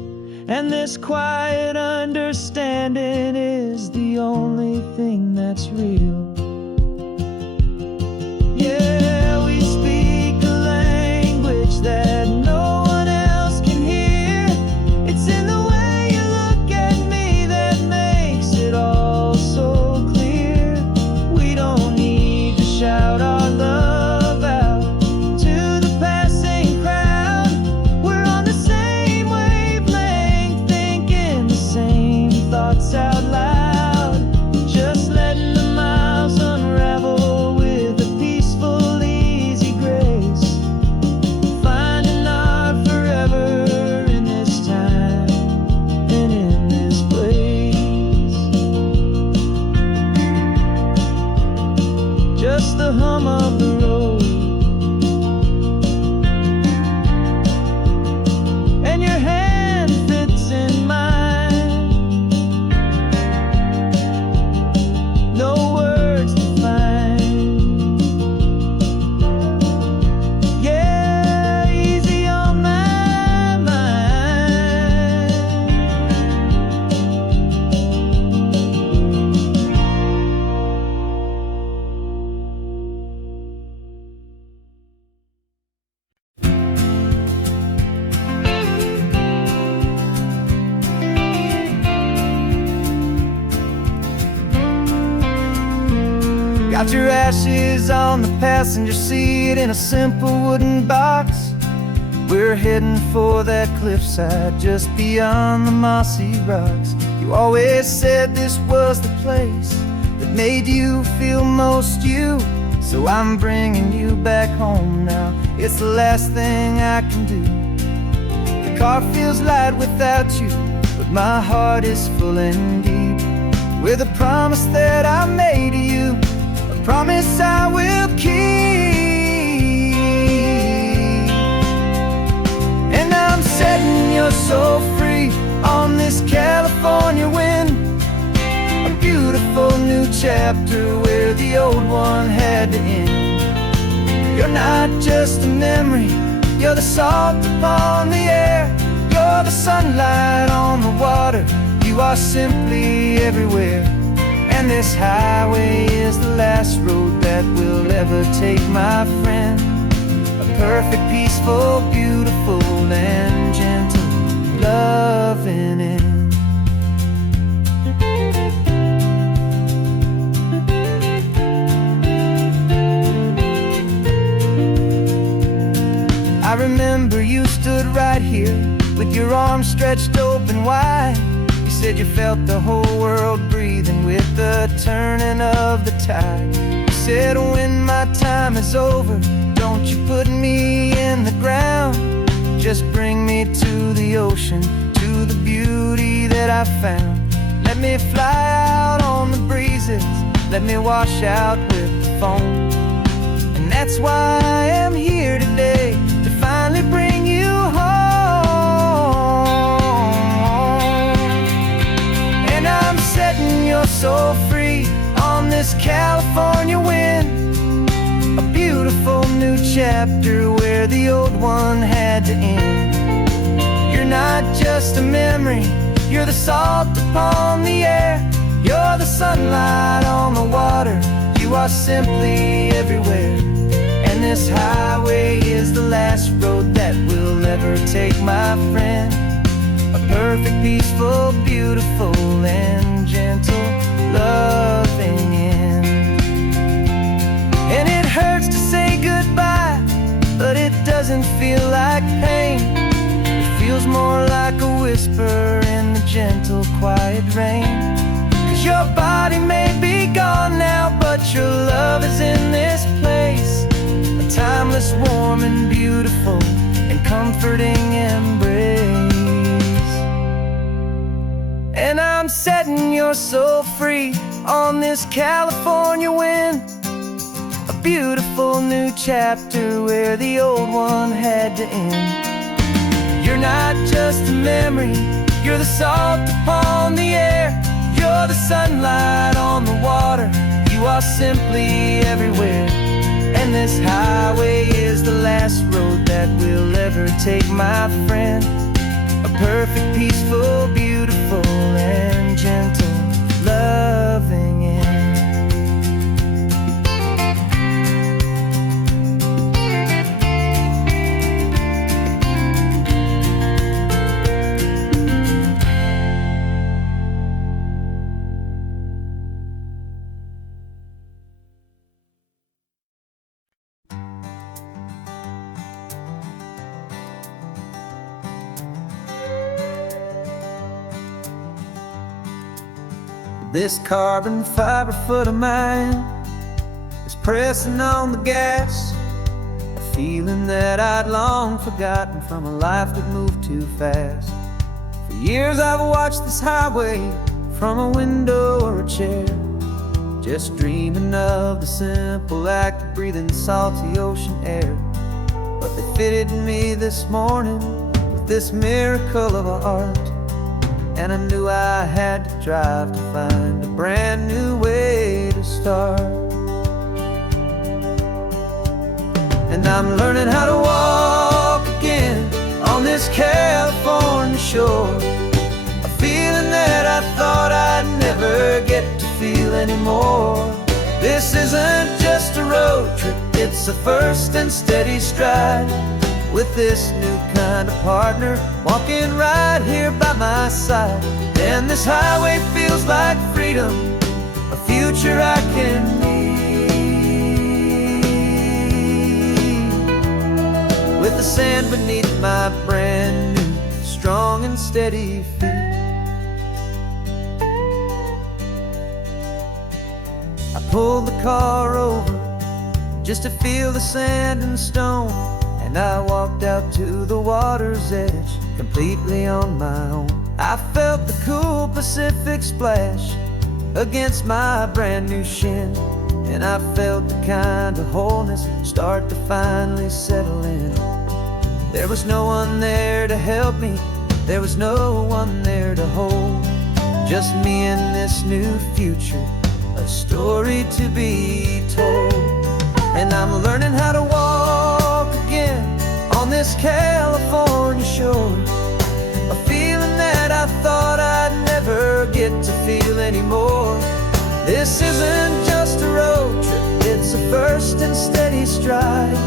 and this quiet understanding is the only thing that's real. Yeah, we speak a language that no one else can hear. It's in the way you look at me that makes it all so clear. We don't need to shout our love out to the passing crowd. We're on the same wavelength, thinking the same thoughts out loud. Just letting the miles unravel with a peaceful, easy grace. Finding our forever in this time and in this place. Just the hum of the road and your hand fits in mine. No words to find. Yeah, easy on my mind. Got your ashes on the passenger seat in a simple wooden box. We're heading for that cliffside just beyond the mossy rocks. You always said this was the place that made you feel most you. So I'm bringing you back home now. It's the last thing I can do. The car feels light without you, but my heart is full and deep with a promise that I made to you, a promise I will keep. And I'm setting your soul free on this California wind, a beautiful new chapter where the old one had to end. You're not just a memory, you're the salt upon the air, you're the sunlight on the water, you are simply everywhere. And this highway is the last road that we'll ever take, my friend. A perfect, peaceful, beautiful, and gentle loving end. I remember you stood right here with your arms stretched open wide. You said you felt the whole world breathing with the turning of the tide. You said when my time is over, don't you put me in the ground, just bring me to the ocean, to the beauty that I found. Let me fly out on the breezes, let me wash out with the foam. And chapter where the old one had to end. You're not just a memory, you're the salt upon the air. You're the sunlight on the water, you are simply everywhere. And this highway is the last road that we'll ever take, my friend. A perfect, peaceful, beautiful, and gentle, loving end. And it hurts to say goodbye, but it doesn't feel like pain. It feels more like a whisper in the gentle, quiet rain. 'Cause your body may be gone now, but your love is in this place. A timeless, warm, and beautiful, and comforting embrace. And I'm setting your soul free on this California wind. A beautiful new chapter where the old one had to end. You're not just a memory, you're the salt upon the air. You're the sunlight on the water, you are simply everywhere. And this highway is the last road that we'll ever take, my friend. A perfect, peaceful, beautiful, and gentle, loving end. This carbon fiber foot of mine is pressing on the gas, a feeling that I'd long forgotten from a life that moved too fast. For years I've watched this highway from a window or a chair, just dreaming of the simple act of breathing salty ocean air. But they fitted me this morning with this miracle of art, and I knew I had to drive to find a brand new way to start. And I'm learning how to walk again on this California shore, a feeling that I thought I'd never get to feel anymore. This isn't just a road trip, it's a first and steady stride, with this new kind of partner walking right here by my side. And this highway feels like freedom, a future I can need, with the sand beneath my brand new, strong and steady feet. I pulled the car over just to feel the sand and stone, and I walked out to the water's edge, completely on my own. I felt the cool Pacific splash against my brand new shin, and I felt the kind of wholeness start to finally settle in. There was no one there to help me, there was no one there to hold, just me and this new future, a story to be told. And I'm learning how to walk again on this California shore, a feeling that I thought I'd never get to feel anymore. This isn't just a road trip, it's a first and steady stride,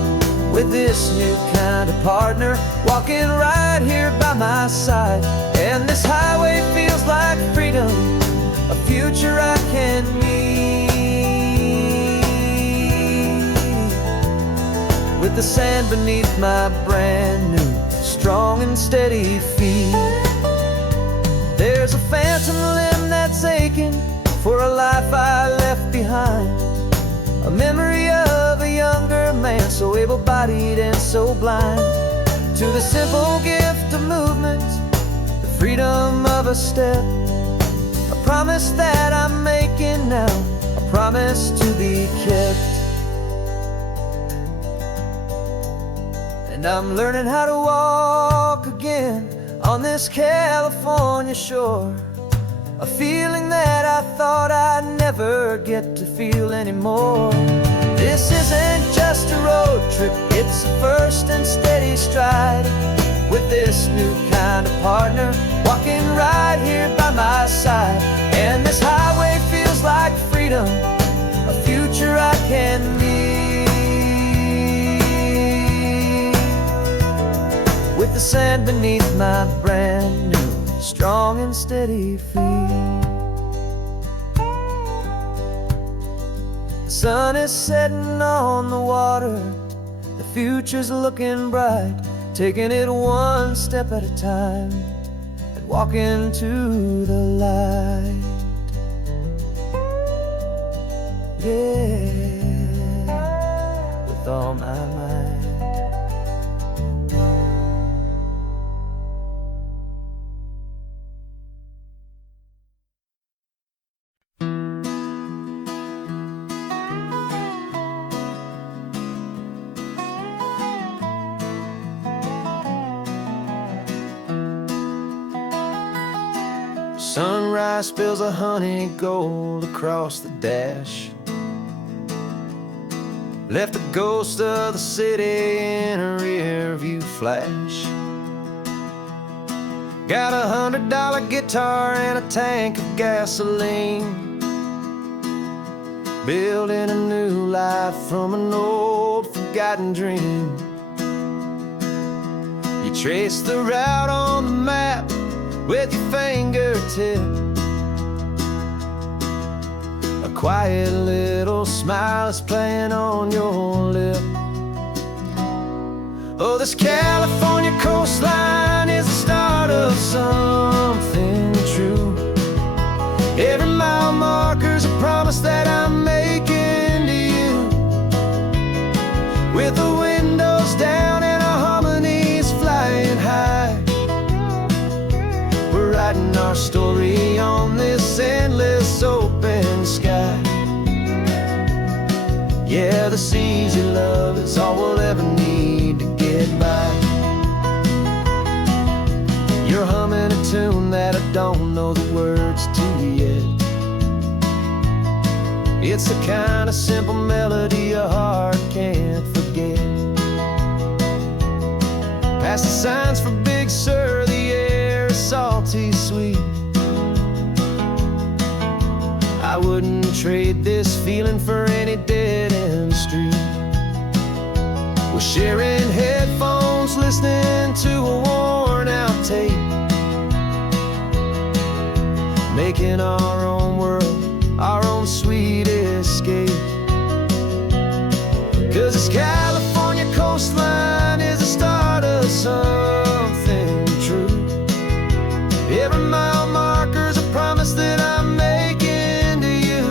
with this new kind of partner walking right here by my side. And this highway feels like freedom, a future I can need, with the sand beneath my brand new, strong and steady feet. There's a phantom limb that's aching for a life I left behind, a memory of a younger man, so able-bodied and so blind, to the simple gift of movement, the freedom of a step, a promise that I'm making now, a promise to be kept. And I'm learning how to walk again on this California shore, a feeling that I thought I'd never get to feel anymore. This isn't just a road trip, It's a first and steady stride with this new kind of partner, walking right here by my side. And this highway feels like freedom, a future I can meet. With the sand beneath my brand new, strong and steady feet. The sun is setting on the water, the future's looking bright, taking it one step at a time and walking to the light. Yeah, with all my might. Sunrise spills a honey gold across the dash, left the ghost of the city in a rear view flash. Got $100 guitar and a tank of gasoline, building a new life from an old forgotten dream. You trace the route on the map with your fingertip, a quiet little smile is playing on your lip. Oh, this California coastline is the start of something true. Every mile marker's a promise that I'm making to you. With the windows down and our harmonies flying high, writing our story on this endless open sky. Yeah, this easy love is all we'll ever need to get by. You're humming a tune that I don't know the words to yet. It's the kind of simple melody a heart can't forget. Past the signs for Big Sur, the air is salty sweet. I wouldn't trade this feeling for any dead-end street. We're sharing headphones, listening to a worn-out tape, making our own world, our own sweet escape. 'Cause this California coastline is the start of something true. Every mile marker's a promise that I'm making to you.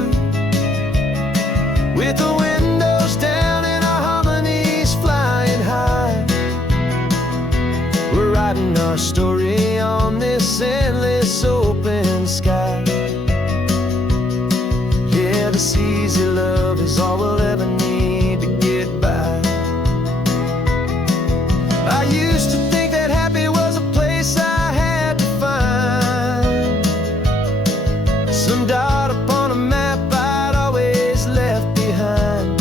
With the windows down and our harmonies flying high, we're writing our story on this endless open sky. Yeah, this easy love is all we'll ever need to get by. I used to think that happy was a place I had to find, some dot upon a map I'd always left behind.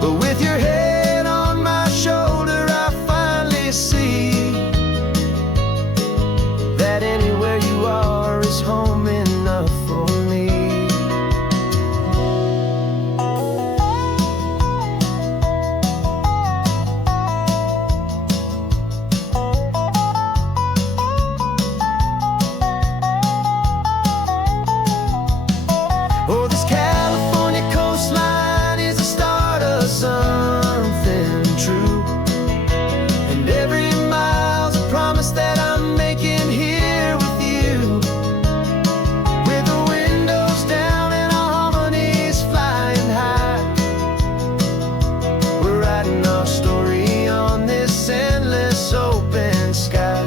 But with your head on my shoulder, I finally see that anywhere you are is home enough for me. Oh, this California coastline is the start of something true. And every mile's a promise that I'm making here with you. With the windows down and our harmonies flying high, we're writing our story on this endless open sky.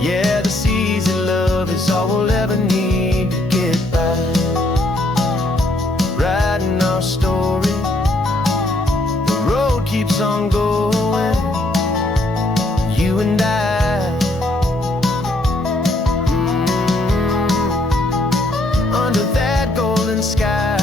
Yeah, this easy love is all we'll ever need to get by. Writing our story, the road keeps on going, you and I. Under that golden sky,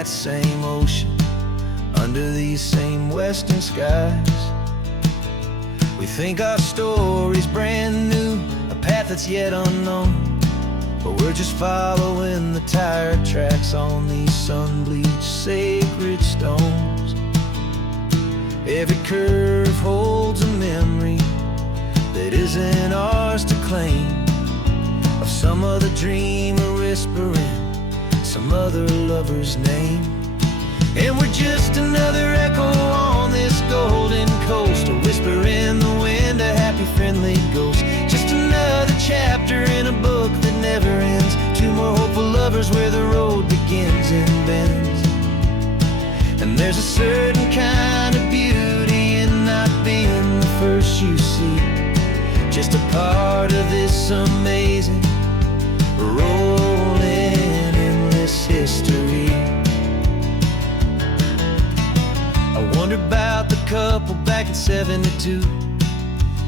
that same ocean, under these same western skies. We think our story's brand new, a path that's yet unknown, but we're just following the tire tracks on these sun-bleached sacred stones. Every curve holds a memory that isn't ours to claim, of some other dreamer whispering some other lover's name. And we're just another echo on this golden coast, a whisper in the wind, a happy friendly ghost. Just another chapter in a book that never ends, two more hopeful lovers where the road begins and bends. And there's a certain kind of beauty in not being the first you see, just a part of this amazing rolling endless history. I wonder about the couple back in '72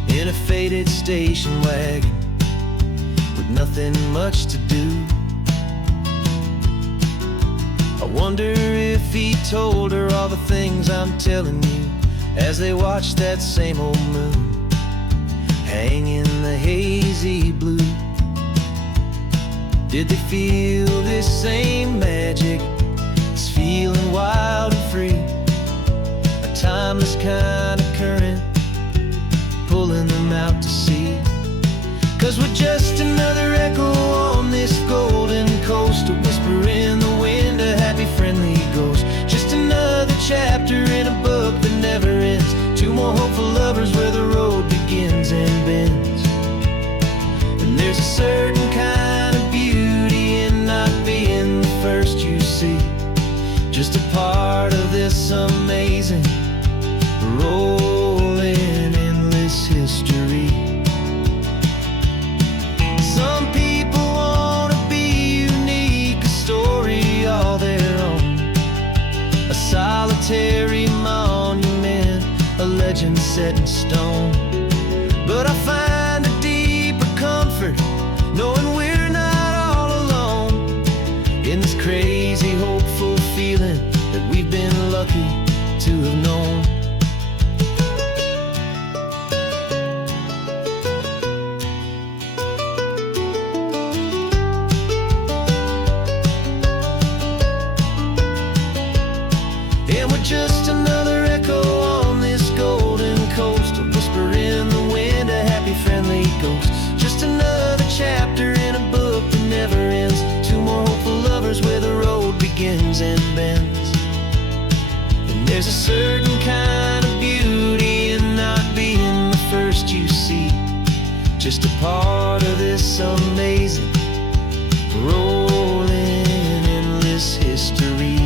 in a faded station wagon with nothing much to do. I wonder if he told her all the things I'm telling you as they watched that same old moon hang in the hazy blue. Did they feel this same magic, this feeling wild and free, a timeless kind of current pulling them out to sea? 'Cause we're just another echo on this golden coast, a whisper in the wind, a happy friendly ghost. Just another chapter in a book that never ends, two more hopeful lovers where the road begins and bends. And there's a certain kind of beauty in not being the first you see, just a part of this amazing rolling endless history. Some people want to be unique, a story all their own, a solitary monument, a legend set in stone. But I find a deeper comfort knowing we're not all alone in this crazy hopeful feeling that we've been lucky to have known. And we're just another echo on this golden coast, a whisper in the wind, a happy friendly ghost. Just another chapter in a book that never ends, two more hopeful lovers where the road begins and bends. And there's a certain kind of beauty in not being the first you see, just a part of this amazing rolling endless history.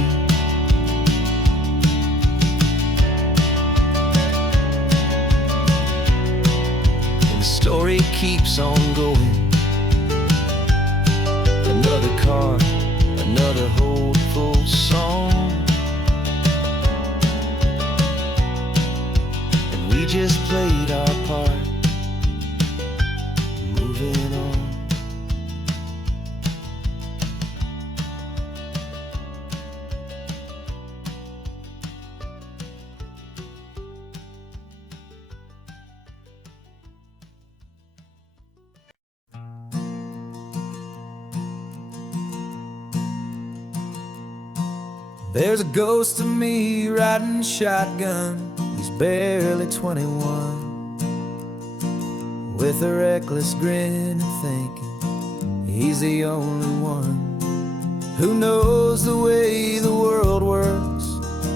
Story keeps on going. Another car, another hopeful song, and we just played our part, moving on. There's a ghost of me riding shotgun, he's barely 21, with a reckless grin and thinking he's the only one who knows the way the world works,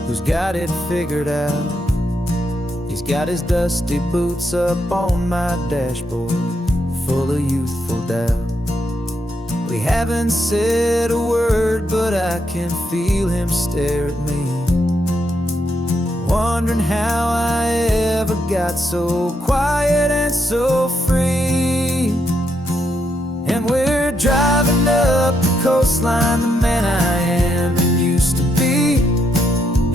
who's got it figured out. He's got his dusty boots up on my dashboard, full of youthful doubt. We haven't said a word, but I can feel him stare at me, wondering how I ever got so quiet and so free. And we're driving up the coastline, the man I am and used to be,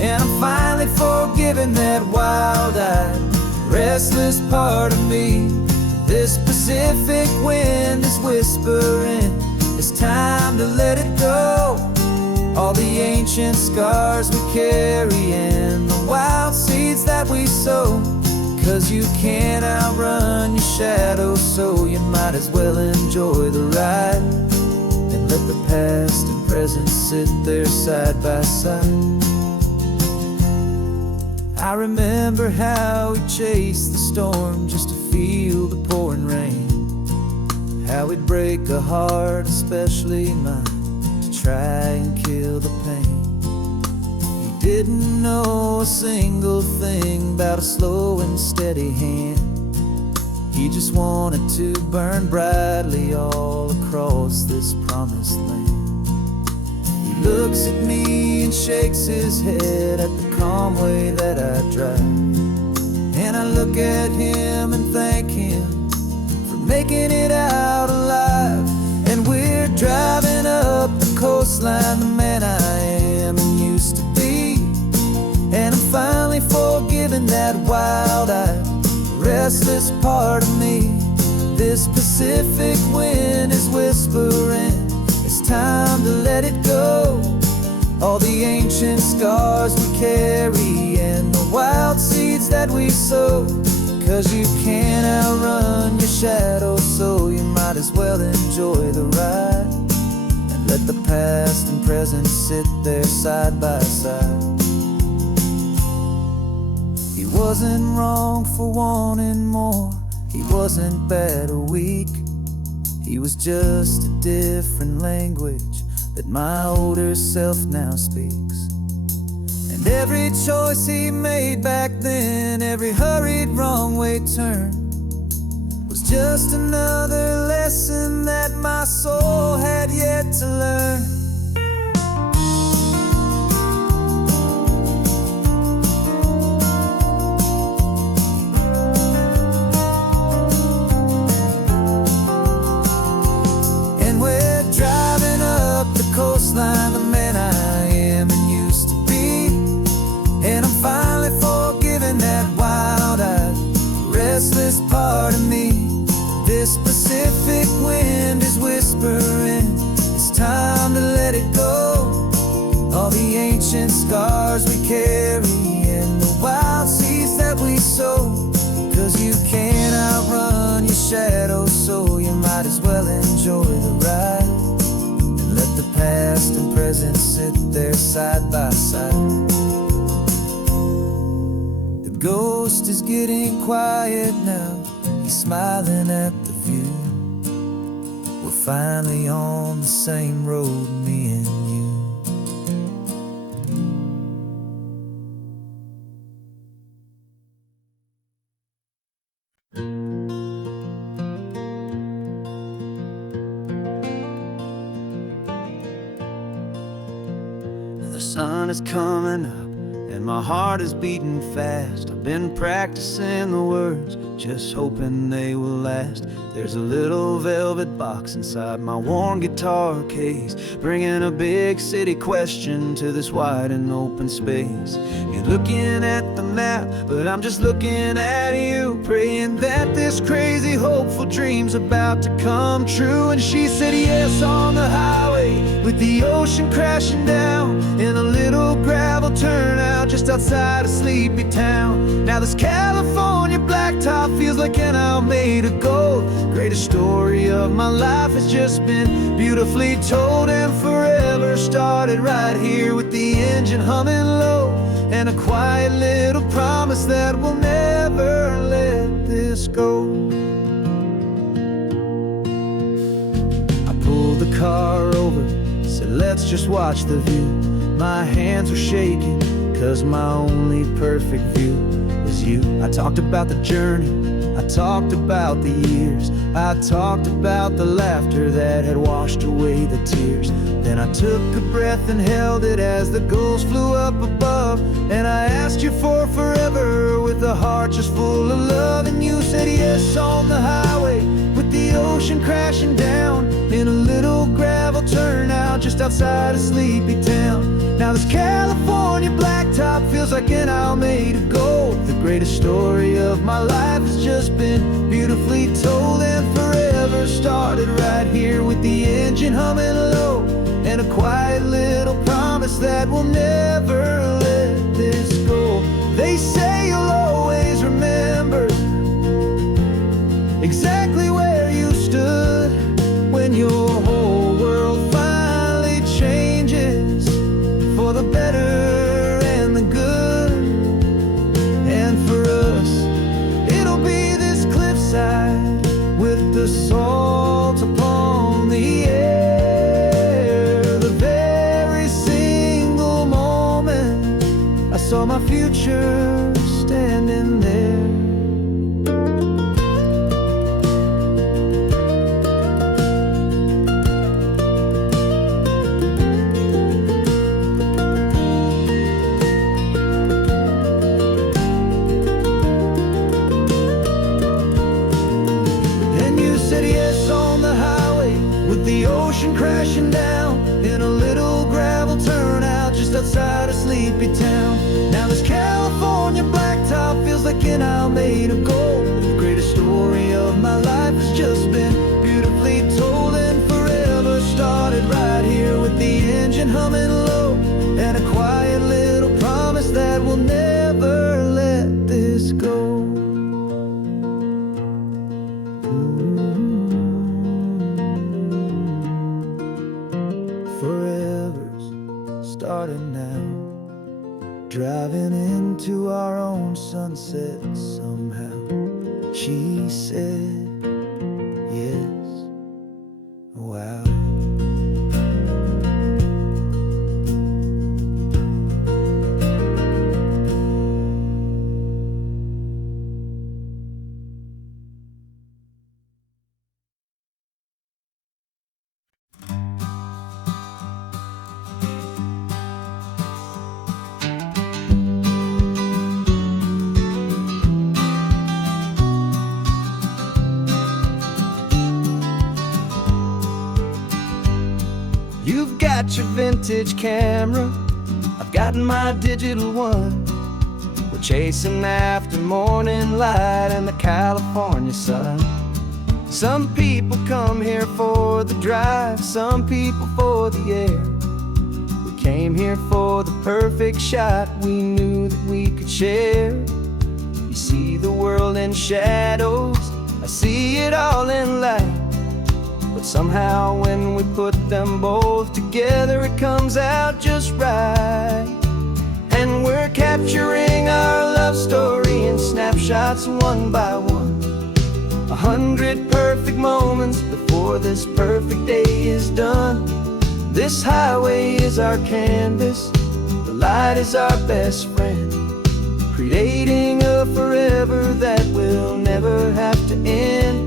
and I'm finally forgiving that wild-eyed, restless part of me. This Pacific wind is whispering, it's time to let it go. all the ancient scars we carry and the wild seeds that we sow. 'Cause you can't outrun your shadow, so you might as well enjoy the ride and let the past and present sit there side by side. I remember how we chased the storm just to feel the pouring rain, how we'd break a heart, especially mine, to try and kill the pain. He didn't know a single thing about a slow and steady hand. He just wanted to burn brightly all across this promised land. He looks at me and shakes his head at the calm way that I drive, and I look at him and thank him for making it out alive. And we're driving up the coastline, the man I am and used to be, and I'm finally forgiving that wild-eyed, restless part of me. This Pacific wind is whispering, it's time to let it go. All the ancient scars we carry and the wild seeds that we sow. 'Cause you can't outrun your shadow, so you might as well enjoy the ride and let the past and present sit there side by side. He wasn't wrong for wanting more, he wasn't bad or weak. He was just a different language that my older self now speaks. And every choice he made back then, every hurried wrong way turn, was just another lesson that my soul had yet to learn. Coastline, the man I am and used to be, and I'm finally forgiving that wild-eyed, restless part of me. This Pacific wind is whispering, it's time to let it go. All the ancient scars we carry and the wild seeds that we sow. 'Cause you can't outrun your shadow, so you might as well enjoy the ride. Let the past and present sit there side by side. The ghost is getting quiet now, he's smiling at the view. We're finally on the same road, me and you. The sun is coming up and my heart is beating fast. I've been practicing the words, just hoping they will last. There's a little velvet box inside my worn guitar case, bringing a big city question to this wide and open space. You're looking at the map, but I'm just looking at you, praying that this crazy hopeful dream's about to come true. And she said yes on the highway, with the ocean crashing down in a little gravel turnout just outside a sleepy town. Now this California blacktop feels like an hour made of gold. Greatest story of my life has just been beautifully told, and forever started right here with the engine humming low, and a quiet little promise that we'll never let this go. I pulled the car over, said let's just watch the view. My hands were shaking, 'cause my only perfect view was you. I talked about the journey, I talked about the years, I talked about the laughter that had washed away the tears. Then I took a breath and held it as the gulls flew up above, and I asked you for forever with a heart just full of love. And you said yes on the highway, with the ocean crashing down in a little gravel turnout just outside a sleepy town. Now this California blacktop feels like an hour made of gold. The greatest story of my life has just been beautifully told, and forever started right here with the engine humming low, and a quiet little promise that we'll never let this go. They say you'll always remember exactly where you stood when your whole world finally changes for the better and the good. And for us, it'll be this cliffside with the salt upon the air. The very single moment I saw my future standing there. The ocean crashing down in a little gravel turnout just outside a sleepy town. Now this California blacktop feels like an isle made of gold. The greatest story of my life has just been beautifully told, and forever started right here with the engine humming low and a quiet little promise that we'll never let this go. Forever's starting now, driving into our own sunset somehow. She said yes, wow. You've got your vintage camera, I've got my digital one. We're chasing after morning light and the California sun. Some people come here for the drive, some people for the air. We came here for the perfect shot we knew that we could share. You see the world in shadows, I see it all in light. But somehow when we put them both together, it comes out just right. And we're capturing our love story in snapshots one by one. 100 perfect moments before this perfect day is done. This highway is our canvas, the light is our best friend, creating a forever that will never have to end.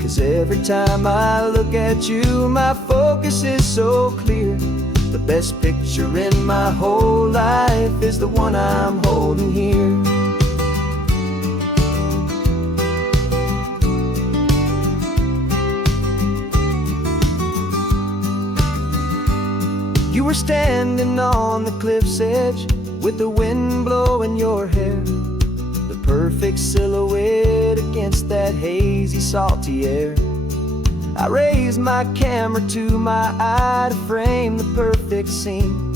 'Cause every time I look at you, my focus is so clear. The best picture in my whole life is the one I'm holding here. You were standing on the cliff's edge with the wind blowing your hair, the perfect silhouette against that hazy, salty air. I raised my camera to my eye to frame the perfect scene,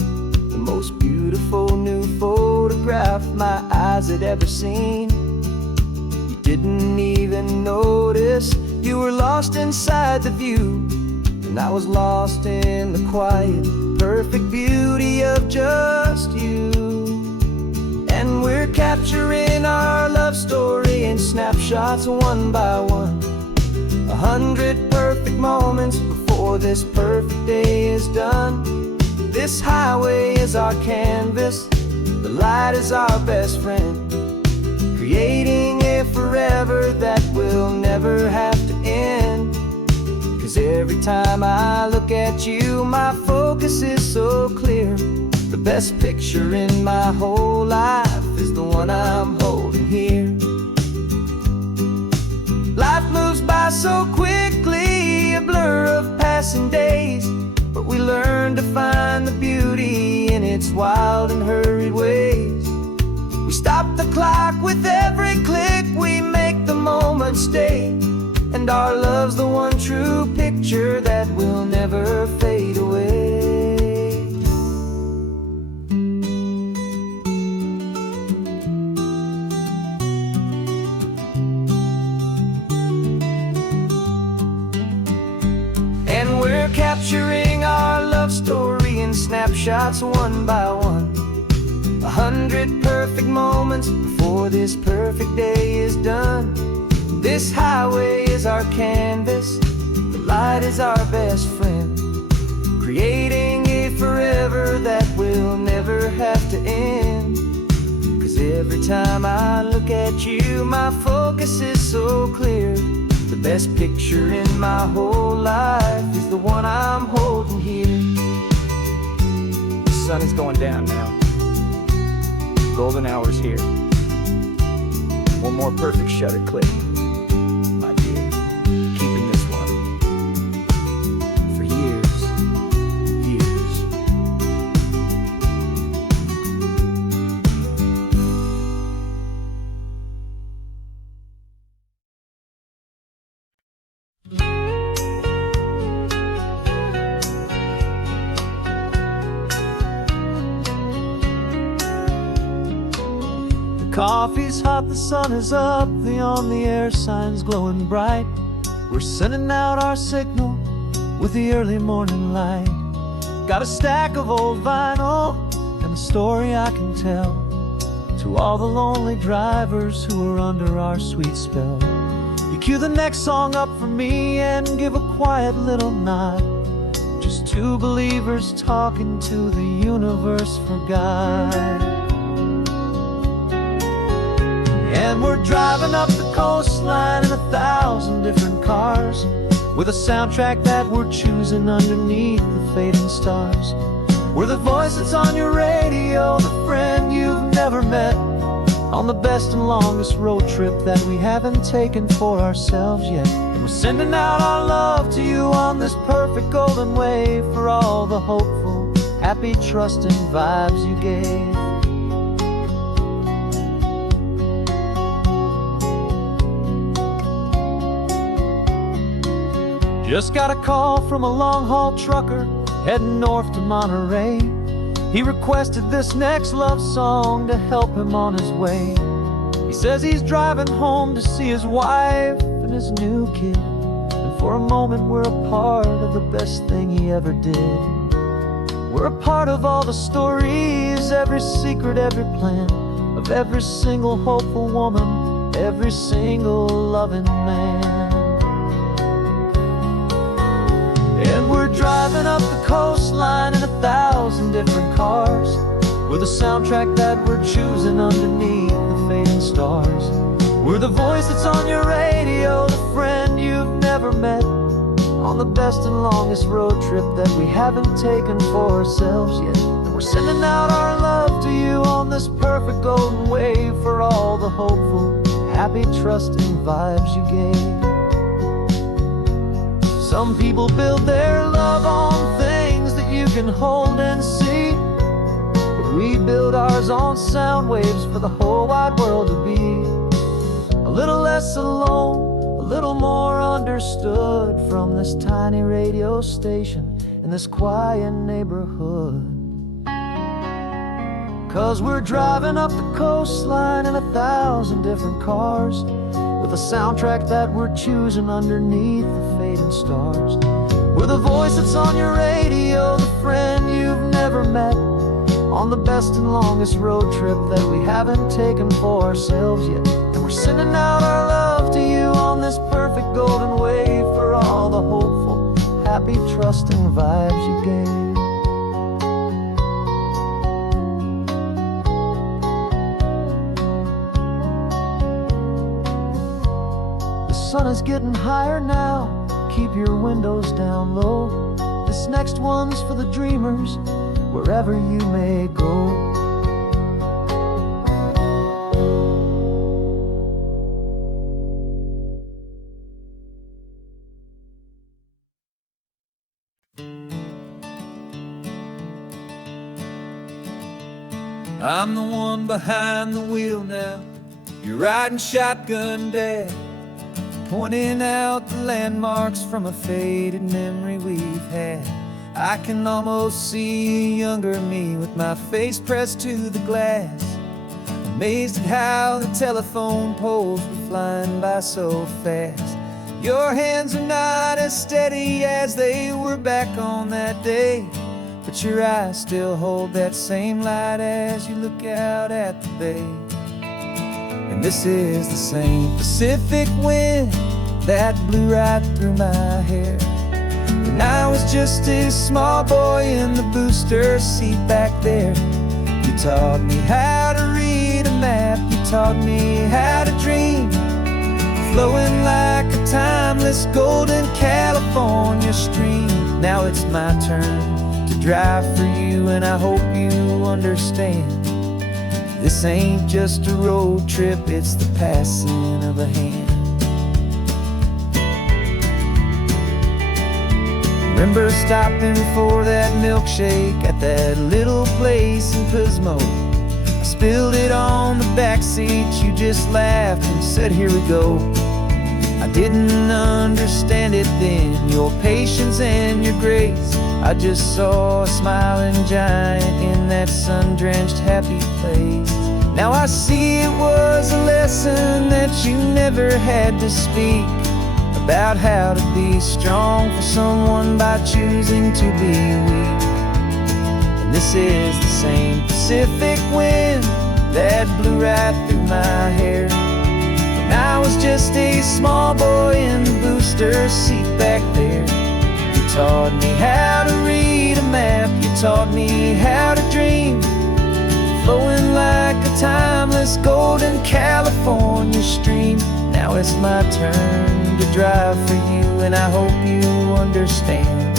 the most beautiful new photograph my eyes had ever seen. You didn't even notice you were lost inside the view, and I was lost in the quiet, perfect beauty of just you. And we're capturing our love story in snapshots one by one. 100 perfect moments before this perfect day is done. This highway is our canvas, the light is our best friend, creating a forever that will never have to end. 'Cause every time I look at you, my focus is so clear. The best picture in my whole life is the one I'm holding here. Life moves by so quickly, a blur of passing days, but we learn to find the beauty in its wild and hurried ways. We stop the clock with every click, we make the moment stay, and our love's the one true picture that will never fade away. capturing our love story in snapshots one by one. 100 perfect moments before this perfect day is done. This highway is our canvas, the light is our best friend, creating a forever that will never have to end. 'Cause every time I look at you, my focus is so clear. The best picture in my whole life is the one I'm holding here. The sun is going down now. Golden hour's here. One more perfect shutter click, my dear. Keeping this one for years, years. Coffee's hot, the sun is up, the on-the-air sign's glowing bright. We're sending out our signal with the early morning light. Got a stack of old vinyl and a story I can tell to all the lonely drivers who are under our sweet spell. You cue the next song up for me and give a quiet little nod. Just two believers talking to the universe for God. And we're driving up the coastline in 1,000 different cars, with a soundtrack that we're choosing underneath the fading stars. We're the voice that's on your radio, the friend you've never met, on the best and longest road trip that we haven't taken for ourselves yet. And we're sending out our love to you on this perfect golden wave, for all the hopeful, happy, trusting vibes you gave. Just got a call from a long-haul trucker heading north to Monterey. He requested this next love song to help him on his way. He says he's driving home to see his wife and his new kid, and for a moment we're a part of the best thing he ever did. We're a part of all the stories, every secret, every plan, of every single hopeful woman, every single loving man. And we're driving up the coastline in 1,000 different cars, with a soundtrack that we're choosing underneath the fading stars. We're the voice that's on your radio, the friend you've never met, on the best and longest road trip that we haven't taken for ourselves yet. And we're sending out our love to you on this perfect golden wave, for all the hopeful, happy, trusting vibes you gave. Some people build their love on things that you can hold and see, but we build ours on sound waves for the whole wide world to be a little less alone, a little more understood, from this tiny radio station in this quiet neighborhood. 'Cause we're driving up the coastline in 1,000 different cars, with a soundtrack that we're choosing underneath the fading stars. We're the voice that's on your radio, the friend you've never met, on the best and longest road trip that we haven't taken for ourselves yet. And we're sending out our love to you on this perfect golden wave, for all the hopeful, happy, trusting vibes you gave. The sun is getting higher now, keep your windows down low. This next one's for the dreamers, wherever you may go. I'm the one behind the wheel now, you're riding shotgun, Dad, pointing out the landmarks from a faded memory we've had. I can almost see a younger me with my face pressed to the glass, amazed at how the telephone poles were flying by so fast. Your hands are not as steady as they were back on that day, but your eyes still hold that same light as you look out at the bay. And this is the same Pacific wind that blew right through my hair when I was just a small boy in the booster seat back there. You taught me how to read a map, you taught me how to dream, flowing like a timeless golden California stream. Now it's my turn to drive for you, and I hope you understand. This ain't just a road trip, it's the passing of a hand. Remember stopping for that milkshake at that little place in Pismo? I spilled it on the back seat, you just laughed and said, here we go. I didn't understand it then, your patience and your grace. I just saw a smiling giant in that sun-drenched happy place. Now I see it was a lesson that you never had to speak, about how to be strong for someone by choosing to be weak. And this is the same Pacific wind that blew right through my hair when I was just a small boy in the booster seat back there. You taught me how to read a map, you taught me how to dream, flowing like a timeless golden California stream. Now it's my turn to drive for you, and I hope you understand.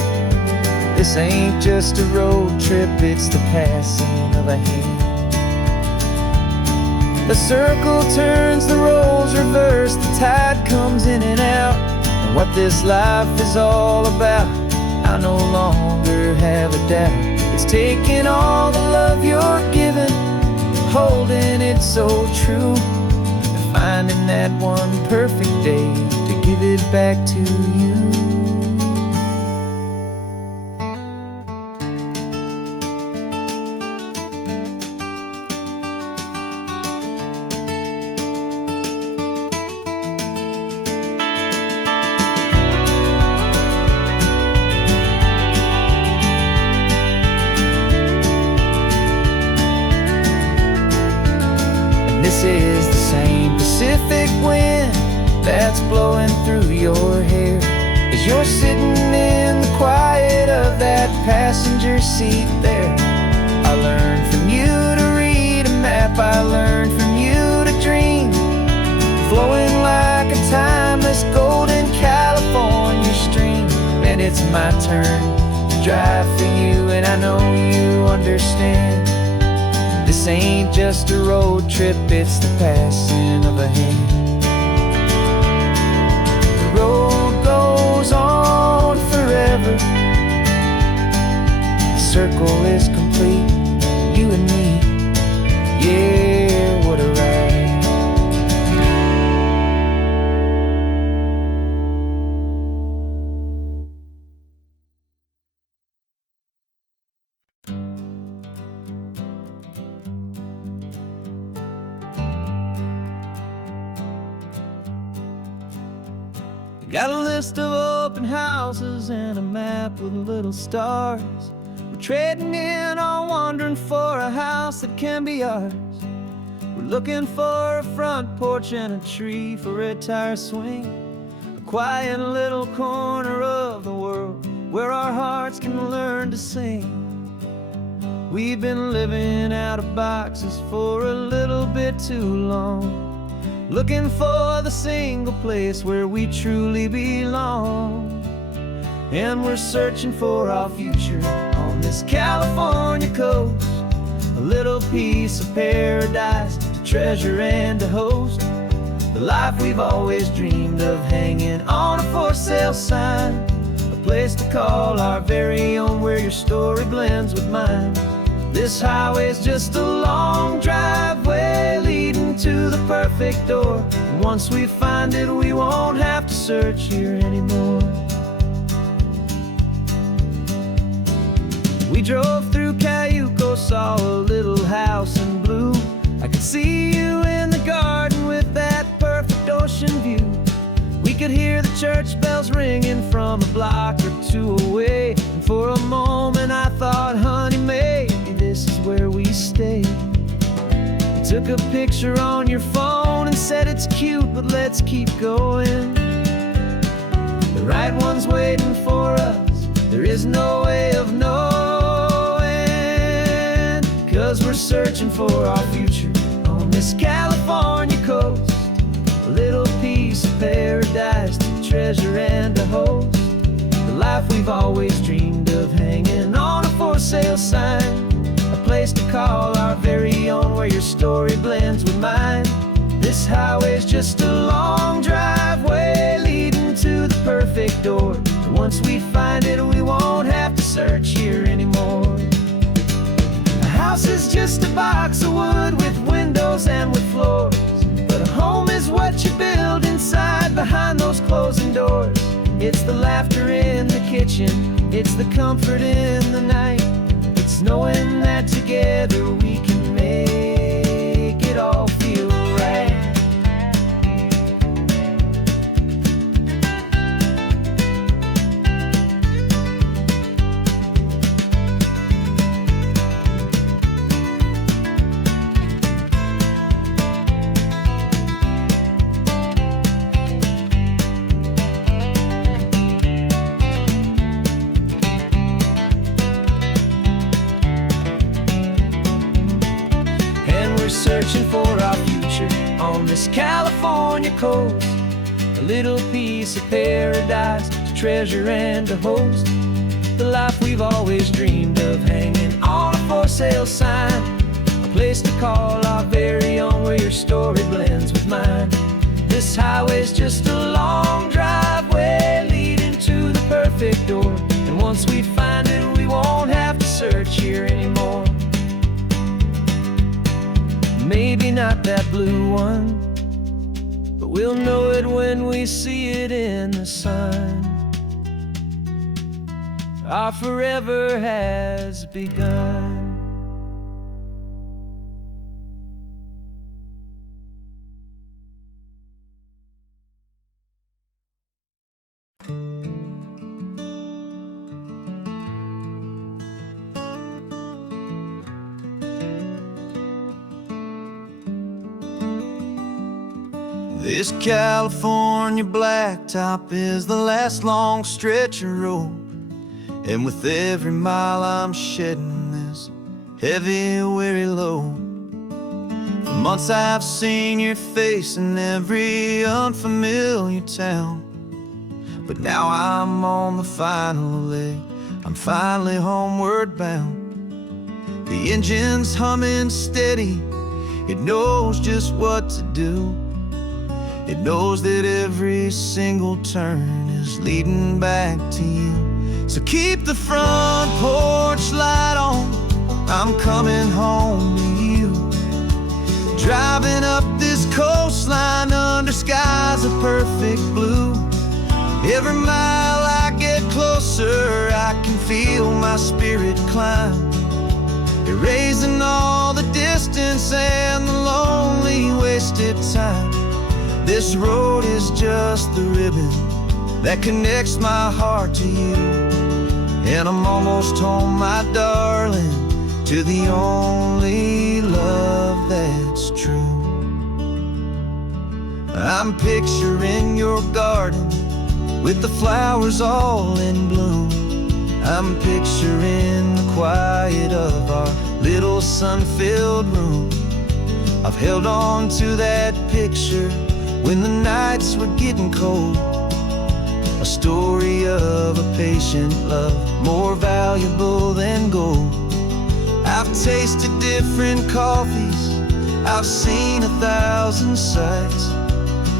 This ain't just a road trip, it's the passing of a hand. The circle turns, the roles reverse, the tide comes in and out. And what this life is all about, I no longer have a doubt. It's taking all the love you're giving, holding it so true, and finding that one perfect day to give it back to you. This is the same Pacific wind that's blowing through your hair as you're sitting in the quiet of that passenger seat there. I learned from you to read a map, I learned from you to dream, flowing like a timeless golden California stream. And it's my turn to drive for you, and I know you understand. This ain't just a road trip, it's the passing of a hand. The road goes on forever, the circle is complete, you and me, yeah, what a ride. Got a list of open houses and a map with little stars. We're trading in on wandering for a house that can be ours. We're looking for a front porch and a tree for a tire swing, a quiet little corner of the world where our hearts can learn to sing. We've been living out of boxes for a little bit too long, looking for the single place where we truly belong. And we're searching for our future on this California coast, a little piece of paradise to treasure and to host, the life we've always dreamed of, hanging on a for sale sign, a place to call our very own where your story blends with mine. This highway's just a long driveway leading to the perfect door, and once we find it, we won't have to search here anymore. We drove through Cayuco, saw a little house in blue. I could see you in the garden with that perfect ocean view. We could hear the church bells ringing from a block or two away. And for a moment I thought, honey, maybe this is where we stay. You took a picture on your phone and said it's cute, but let's keep going. The right one's waiting for us, there is no way of knowing. 'Cause we're searching for our future on this California coast. A little piece of paradise to treasure and to host. The life we've always dreamed of, hanging on a for sale sign. A place to call our very own, where your story blends with mine. This highway's just a long driveway leading to the perfect door. And once we find it, we won't have to search here anymore. A house is just a box of wood with windows and with floors. But a home is what you build inside, behind those closing doors. It's the laughter in the kitchen, it's the comfort in the night. It's knowing that together we can make it all feel right. Searching for our future on this California coast. A little piece of paradise to treasure and to host. The life we've always dreamed of, hanging on a for sale sign. A place to call our very own, where your story blends with mine. This highway's just a long driveway leading to the perfect door. And once we find it, we won't have to search here anymore. Maybe not that blue one, but we'll know it when we see it in the sun. Our forever has begun. This California blacktop is the last long stretch of road, and with every mile I'm shedding this heavy, weary load. For months I've seen your face in every unfamiliar town, but now I'm on the final leg, I'm finally homeward bound. The engine's humming steady, it knows just what to do. It knows that every single turn is leading back to you. So keep the front porch light on, I'm coming home to you. Driving up this coastline under skies of perfect blue. Every mile I get closer, I can feel my spirit climb, erasing all the distance and the lonely wasted time. This road is just the ribbon that connects my heart to you. And I'm almost home, my darling, to the only love that's true. I'm picturing your garden with the flowers all in bloom. I'm picturing the quiet of our little sun-filled room. I've held on to that picture when the nights were getting cold. A story of a patient love, more valuable than gold. I've tasted different coffees, I've seen 1,000 sights,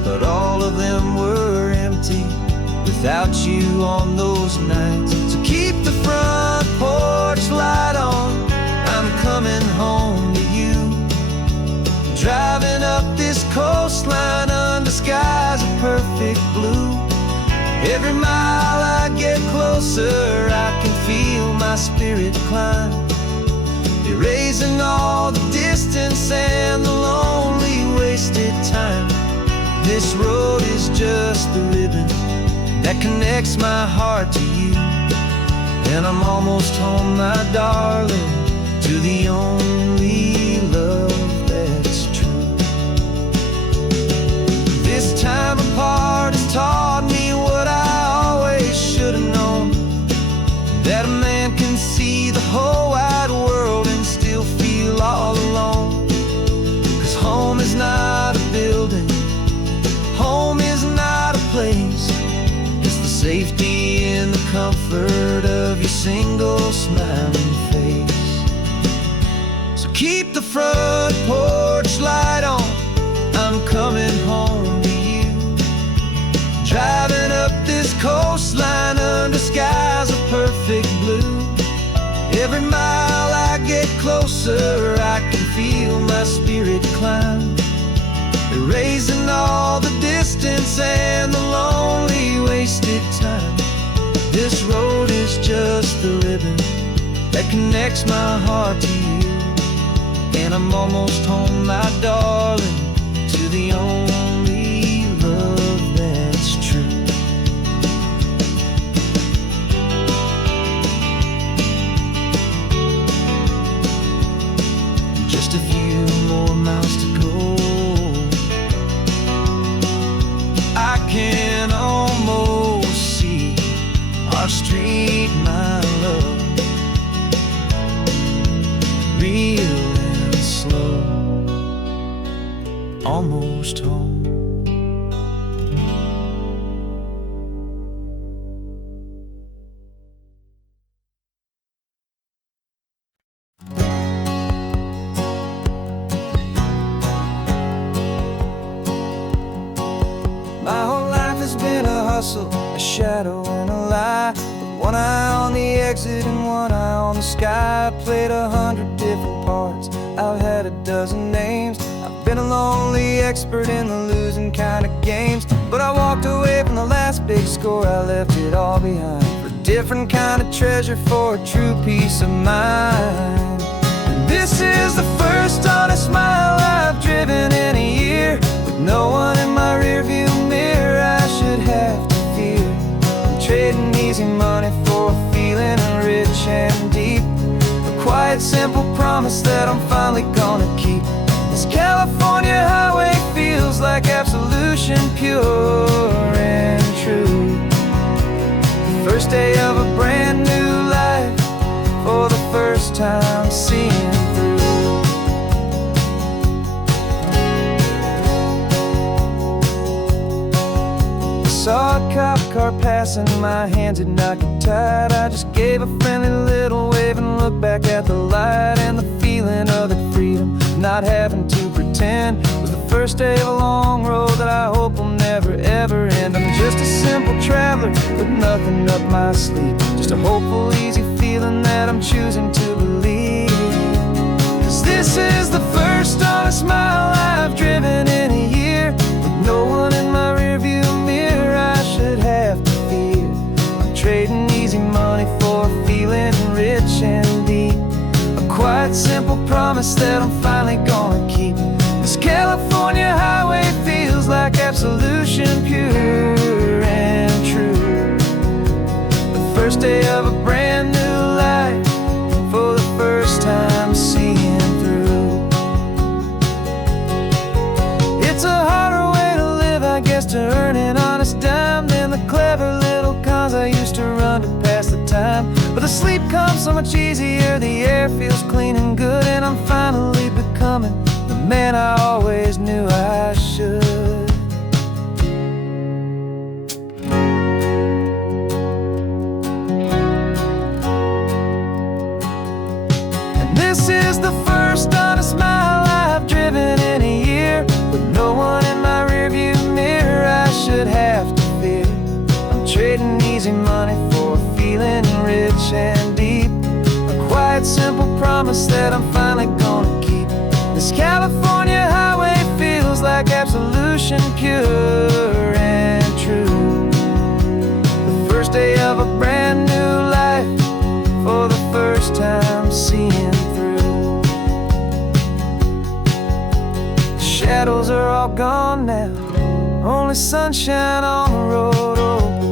but all of them were empty without you on those nights. So keep the front porch light on, I'm coming home to you. Driving up this coastline under skies of perfect blue. Every mile I get closer, I can feel my spirit climb, erasing all the distance and the lonely wasted time. This road is just the ribbon that connects my heart to you. And I'm almost home, my darling, to the only love that's true. This time apart has taught me what I always should have known, that a man can see the whole wide world and still feel all alone. 'Cause home is not a building, home is not a place, it's the safety and the comfort of your single smiling face. So keep the front porch light on, I'm coming home to you. Driving up this coastline under skies of perfect blue. Every mile I get closer, I can feel my spirit climb, erasing all the distance and the lonely wasted time. This road is just the ribbon that connects my heart to you. And I'm almost home, my darling, to the only love that's true. Just a few more miles to go, I can almost see our street, my love, real and slow, almost home. My whole life has been a hustle, a shadow and a lie, with one eye on the exit and one eye on the sky. I played 100 different parts, I've had a dozen names, I've been a lonely expert in the losing kind of games. But I walked away from the last big score, I left it all behind, for a different kind of treasure, for a true peace of mind. And this is the first honest mile I've driven in a year, with no one in my rearview mirror I should have to fear. I'm trading easy money for a feeling rich and deep, a quiet simple promise that I'm finally gonna keep. This California highway feels like absolution, pure and true. The first day of a brand new life, for the first time seeing through. Saw a cop car passing, my hands had not got tied. I just gave a friendly little wave and looked back at the light. And the feeling of that freedom, not having to pretend, was the first day of a long road that I hope will never ever end. I'm just a simple traveler with nothing up my sleeve, just a hopeful easy feeling that I'm choosing to believe. 'Cause this is the first honest mile I've driven in a year, with no one in my rearview mirror I should have to fear. I'm trading easy money for a feeling rich and deep, a quiet simple promise that I'm finally gonna keep. This California highway feels like absolution, pure and true. The first day of a brand new life, for the first time seeing through. It's a harder way to live, I guess, to earn an honest dime than the clever little cons I used to run to pass the time. But the sleep comes so much easier, the air feels clean and good, and I'm finally becoming the man I always knew I should. And this is the first honest mile I've driven in a year, with no one in my rearview mirror I should have to fear. I'm trading easy money for a feeling rich and deep, a quiet simple promise that I'm finally gonna keep. This California highway feels like absolution, pure and true. The first day of a brand new life, for the first time seeing through. The shadows are all gone now, only sunshine on the road. Oh,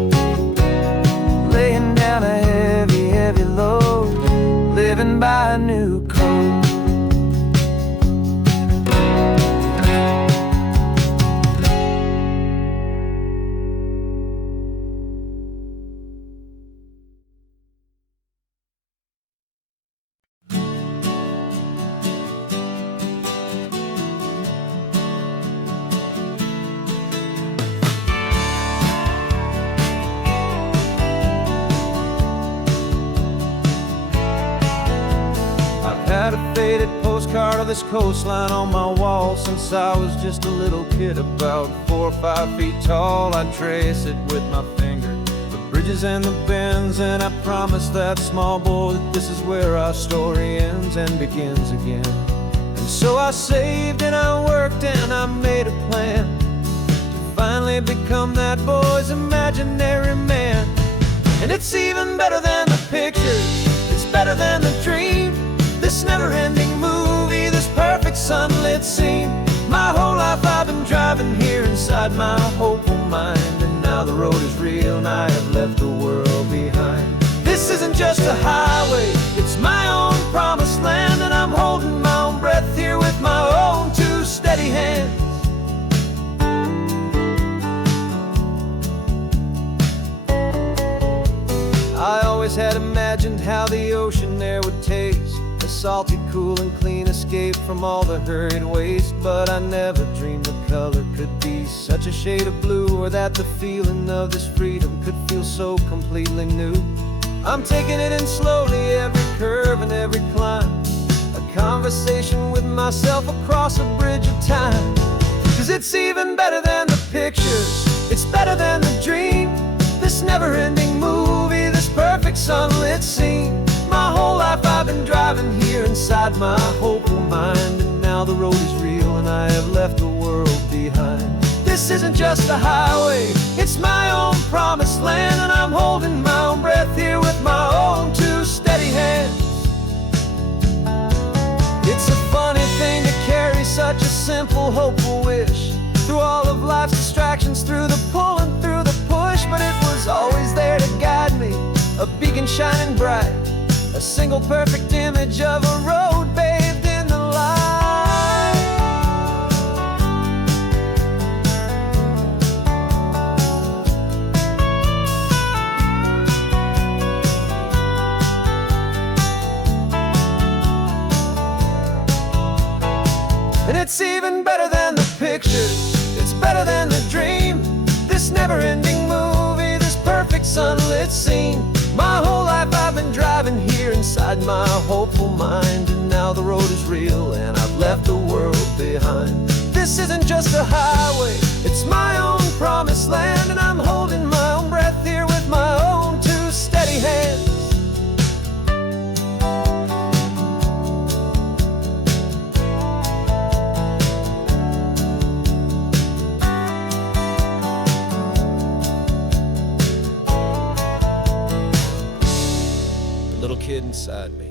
living by a new code. Had a faded postcard of this coastline on my wall since I was just a little kid, about 4 or 5 feet tall. I trace it with my finger, the bridges and the bends, and I promised that small boy that this is where our story ends and begins again. And so I saved and I worked and I made a plan to finally become that boy's imaginary man. And it's even better than the pictures, it's better than the dream, this never-ending movie, this perfect sunlit scene. My whole life I've been driving here inside my hopeful mind, and now the road is real and I have left the world behind. This isn't just a highway, it's my own promised land, and I'm holding my own breath here with my own 2 steady hands. I always had imagined how the ocean air would taste, a salty, cool and clean escape from all the hurried waste. But I never dreamed the color could be such a shade of blue, or that the feeling of this freedom could feel so completely new. I'm taking it in slowly, every curve and every climb, a conversation with myself across a bridge of time. 'Cause it's even better than the pictures, it's better than the dream, this never-ending movie, this perfect sunlit scene. My whole life I've been driving here inside my hopeful mind, and now the road is real and I have left the world behind. This isn't just a highway, it's my own promised land, and I'm holding my own breath here with my own 2 steady hands. It's a funny thing to carry such a simple, hopeful wish through all of life's distractions, through the pull and through the push, but it was always there to guide me, a beacon shining bright, a single perfect image of a road bathed in the light. And it's even better than the pictures, it's better than the dream, this never-ending movie, this perfect sunlit scene. My whole life I've been driving here inside my hopeful mind, and now the road is real and I've left the world behind. This isn't just a highway, it's my own promised land, and I'm holding my own breath here with my own 2 steady hands. Little kid inside me.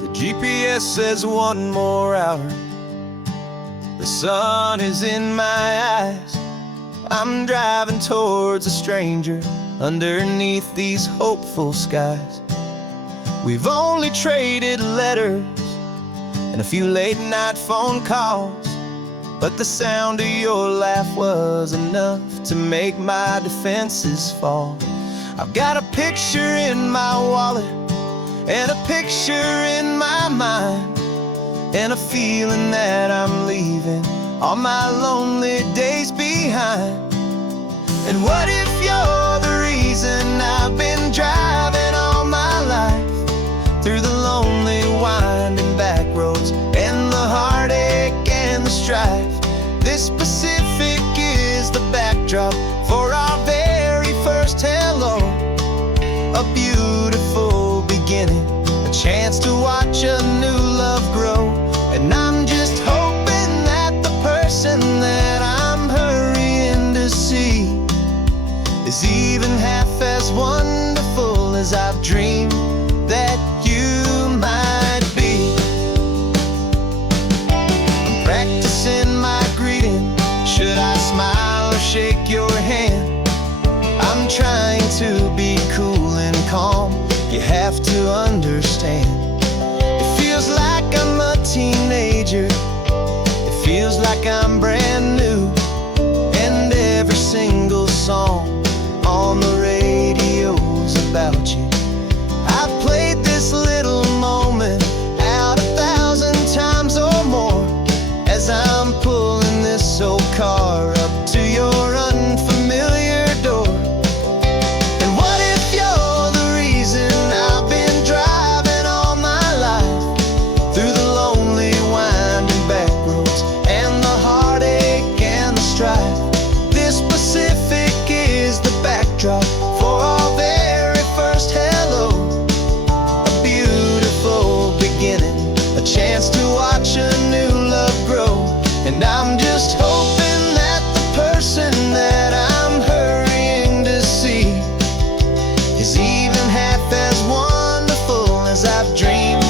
The GPS says 1 more hour, the sun is in my eyes. I'm driving towards a stranger underneath these hopeful skies. We've only traded letters and a few late-night phone calls, but the sound of your laugh was enough to make my defenses fall. I've got a picture in my wallet and a picture in my mind, and a feeling that I'm leaving all my lonely days behind. And what if you're the reason I've been driving all my life, through the lonely winding back roads and the heartache and the strife? This Pacific is the backdrop for our very first hello, a beautiful beginning, a chance to watch a new love grow. And I'm just hoping that the person that I'm hurrying to see is even half as wonderful as I've dreamed that you might be. I'm practicing my grief trying to be cool and calm. You have to understand, it feels like I'm a teenager. It feels like I'm brand new. And every single song on the radio's about you. I've played this little moment out 1,000 times or more, as I'm pulling this old car up to your unfamiliar door. And what if you're the reason I've been driving all my life, through the lonely winding back roads and the heartache and the strife? This Pacific is the backdrop for our very first hello. A beautiful beginning, a chance to watch a new love grow. And I'm just hoping that the person that I'm hurrying to see is even half as wonderful as I've dreamed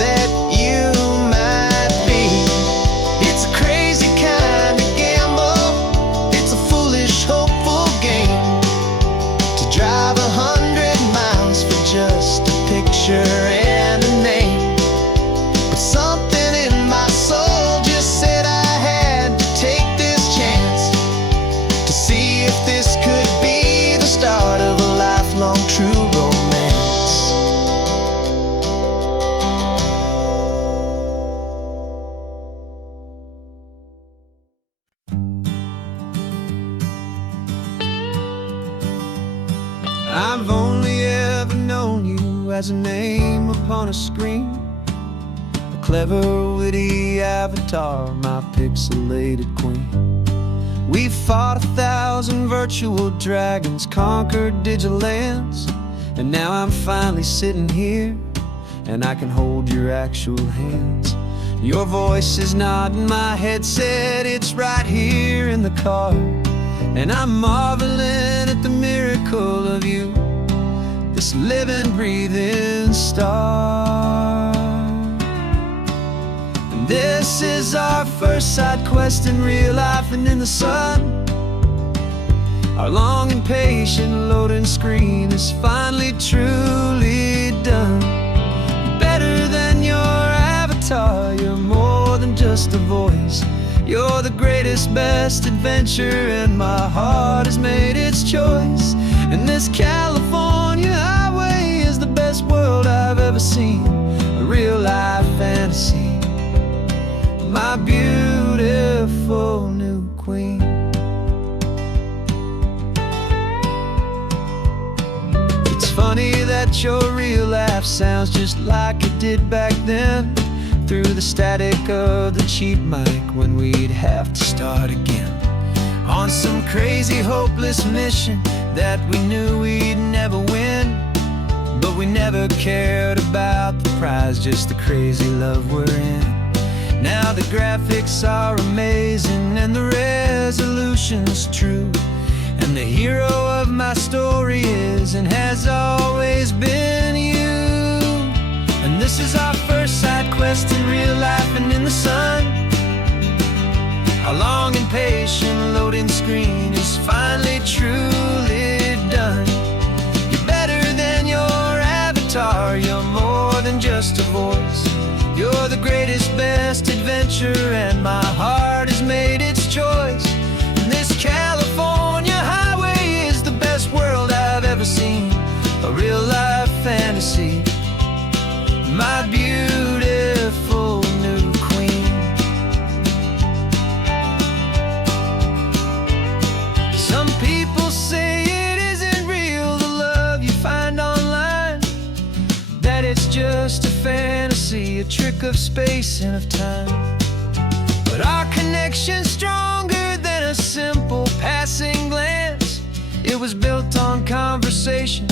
that you might be. It's a crazy kind of gamble, it's a foolish, hopeful game, to drive 100 miles for just a picture and a name. But something in my soul just said I had to take this chance, to see if this could be the start of a lifelong true romance. I've only ever known you as a name upon a screen, a clever, witty avatar, my pixelated queen. We fought 1,000 virtual dragons, conquered digital lands, and now I'm finally sitting here, and I can hold your actual hands. Your voice is not in my headset, it's right here in the car, and I'm marveling at the miracle of you, this living, breathing star. And this is our first side quest in real life and in the sun. Our long and patient loading screen is finally truly done. Better than your avatar, you're more than just a voice. You're the greatest, best adventure, and my heart has made its choice. And this California highway is the best world I've ever seen, a real life fantasy, my beautiful new queen. It's funny that your real life sounds just like it did back then, through the static of the cheap mic when we'd have to start again, on some crazy, hopeless mission that we knew we'd never win. But we never cared about the prize, just the crazy love we're in. Now the graphics are amazing and the resolution's true, and the hero of my story is and has always been you. And this is our first side quest in real life and in the sun. Our long and patient loading screen is finally truly done. You're better than your avatar, you're more than just a voice. You're the greatest, best adventure, and my heart has made its choice. And this California highway is the best world I've ever seen, a real life fantasy, my beautiful new queen. Some people say it isn't real, the love you find online, that it's just a fantasy, a trick of space and of time. But our connection's stronger than a simple passing glance. It was built on conversation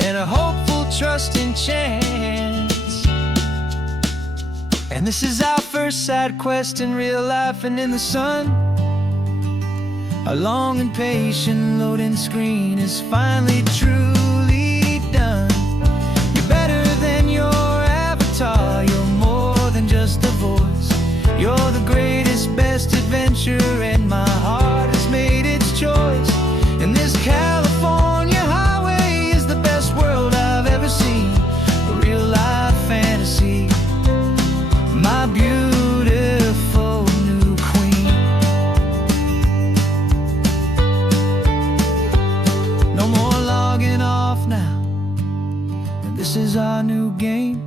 and a hopeful, trusting chance. And this is our first side quest in real life and in the sun. Our long and patient loading screen is finally truly done. You're better than your avatar, you're more than just a voice. You're the greatest, best adventure, and my heart has made its choice. In this California off now, and this is our new game.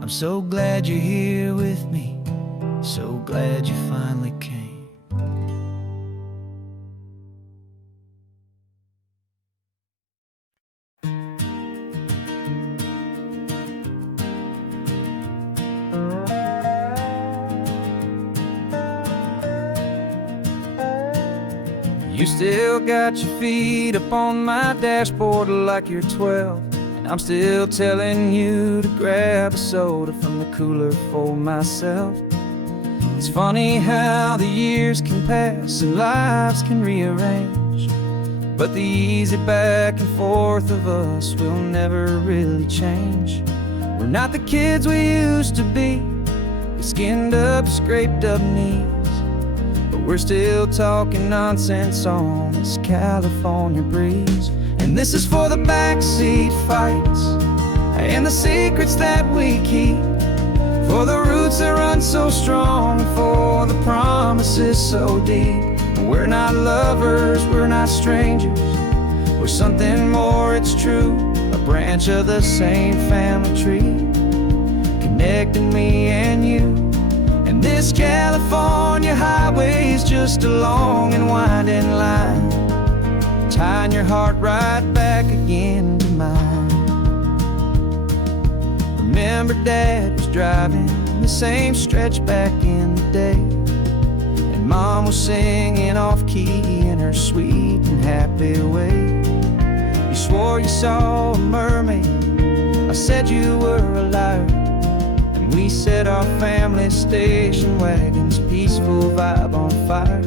I'm so glad you're here with me, so glad you finally came. You still got your feet up on my dashboard like you're 12, and I'm still telling you to grab a soda from the cooler for myself. It's funny how the years can pass and lives can rearrange, but the easy back and forth of us will never really change. We're not the kids we used to be, with skinned up, scraped up knees, but we're still talking nonsense on this California breeze. And this is for the backseat fights and the secrets that we keep, for the roots that run so strong, for the promises so deep. We're not lovers, we're not strangers, we're something more, it's true. A branch of the same family tree, connecting me and you. And this California highway is just a long and winding line, tying your heart right back again to mine. Remember Dad was driving the same stretch back in the day, and Mom was singing off-key in her sweet and happy way. You swore you saw a mermaid, I said you were a liar, and we set our family station wagon's peaceful vibe on fire.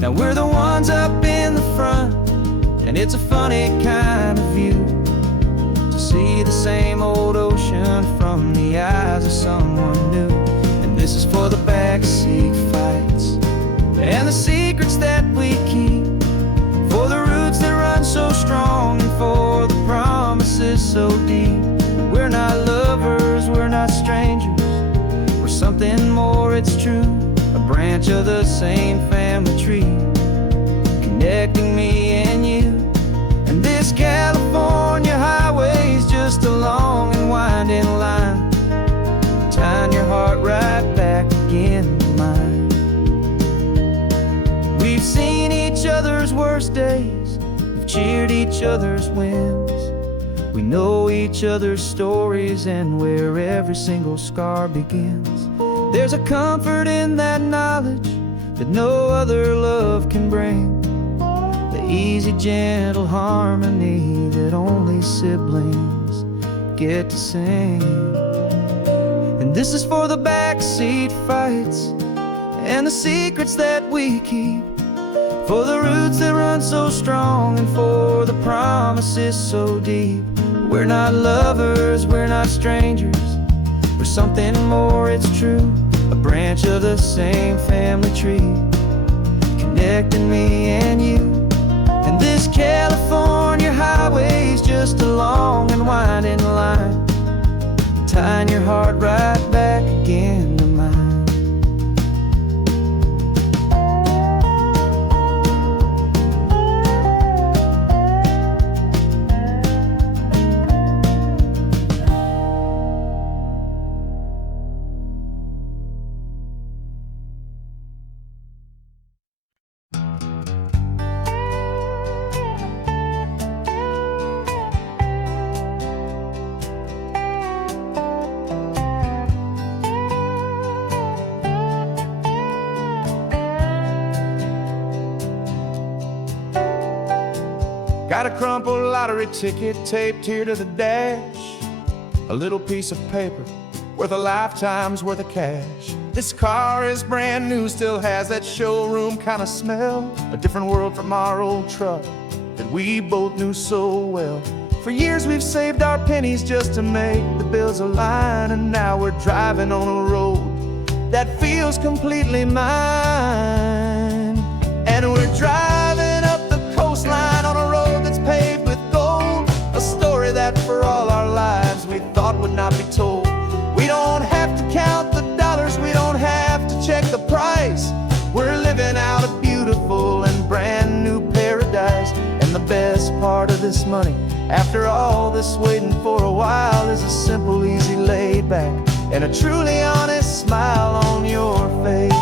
Now we're the ones up in the front, and it's a funny kind of view to see the same old ocean from the eyes of someone new. And this is for the backseat fights and the secrets that we keep, for the roots that run so strong, and for the promises so deep. We're not lovers, we're not strangers, we're something more, it's true. A branch of the same family tree, connecting me and you. And this California highway is just a long and winding line, tying your heart right back again to mine. We've seen each other's worst days, we've cheered each other's wins, we know each other's stories and where every single scar begins. There's a comfort in that knowledge that no other love can bring, the easy, gentle harmony that only siblings get to sing. And this is for the backseat fights and the secrets that we keep, for the roots that run so strong, and for the promises so deep. We're not lovers, we're not strangers, we're something more, it's true. A branch of the same family tree, connecting me and you. And this California highway is just a long and winding line, tying your heart right back again to mine. Got a crumpled lottery ticket taped here to the dash, a little piece of paper worth a lifetime's worth of cash. This car is brand new, still has that showroom kind of smell, a different world from our old truck that we both knew so well. For years we've saved our pennies just to make the bills align, and now we're driving on a road that feels completely mine. And we're driving up the coastline on a road that's paved with gold, a story that for all our lives we thought would not be told. We don't have to count the dollars, we don't have to check the price. We're living out a beautiful and brand new paradise. And the best part of this money. After all this waiting for a while is a simple, easy, laid back, and a truly honest smile on your face.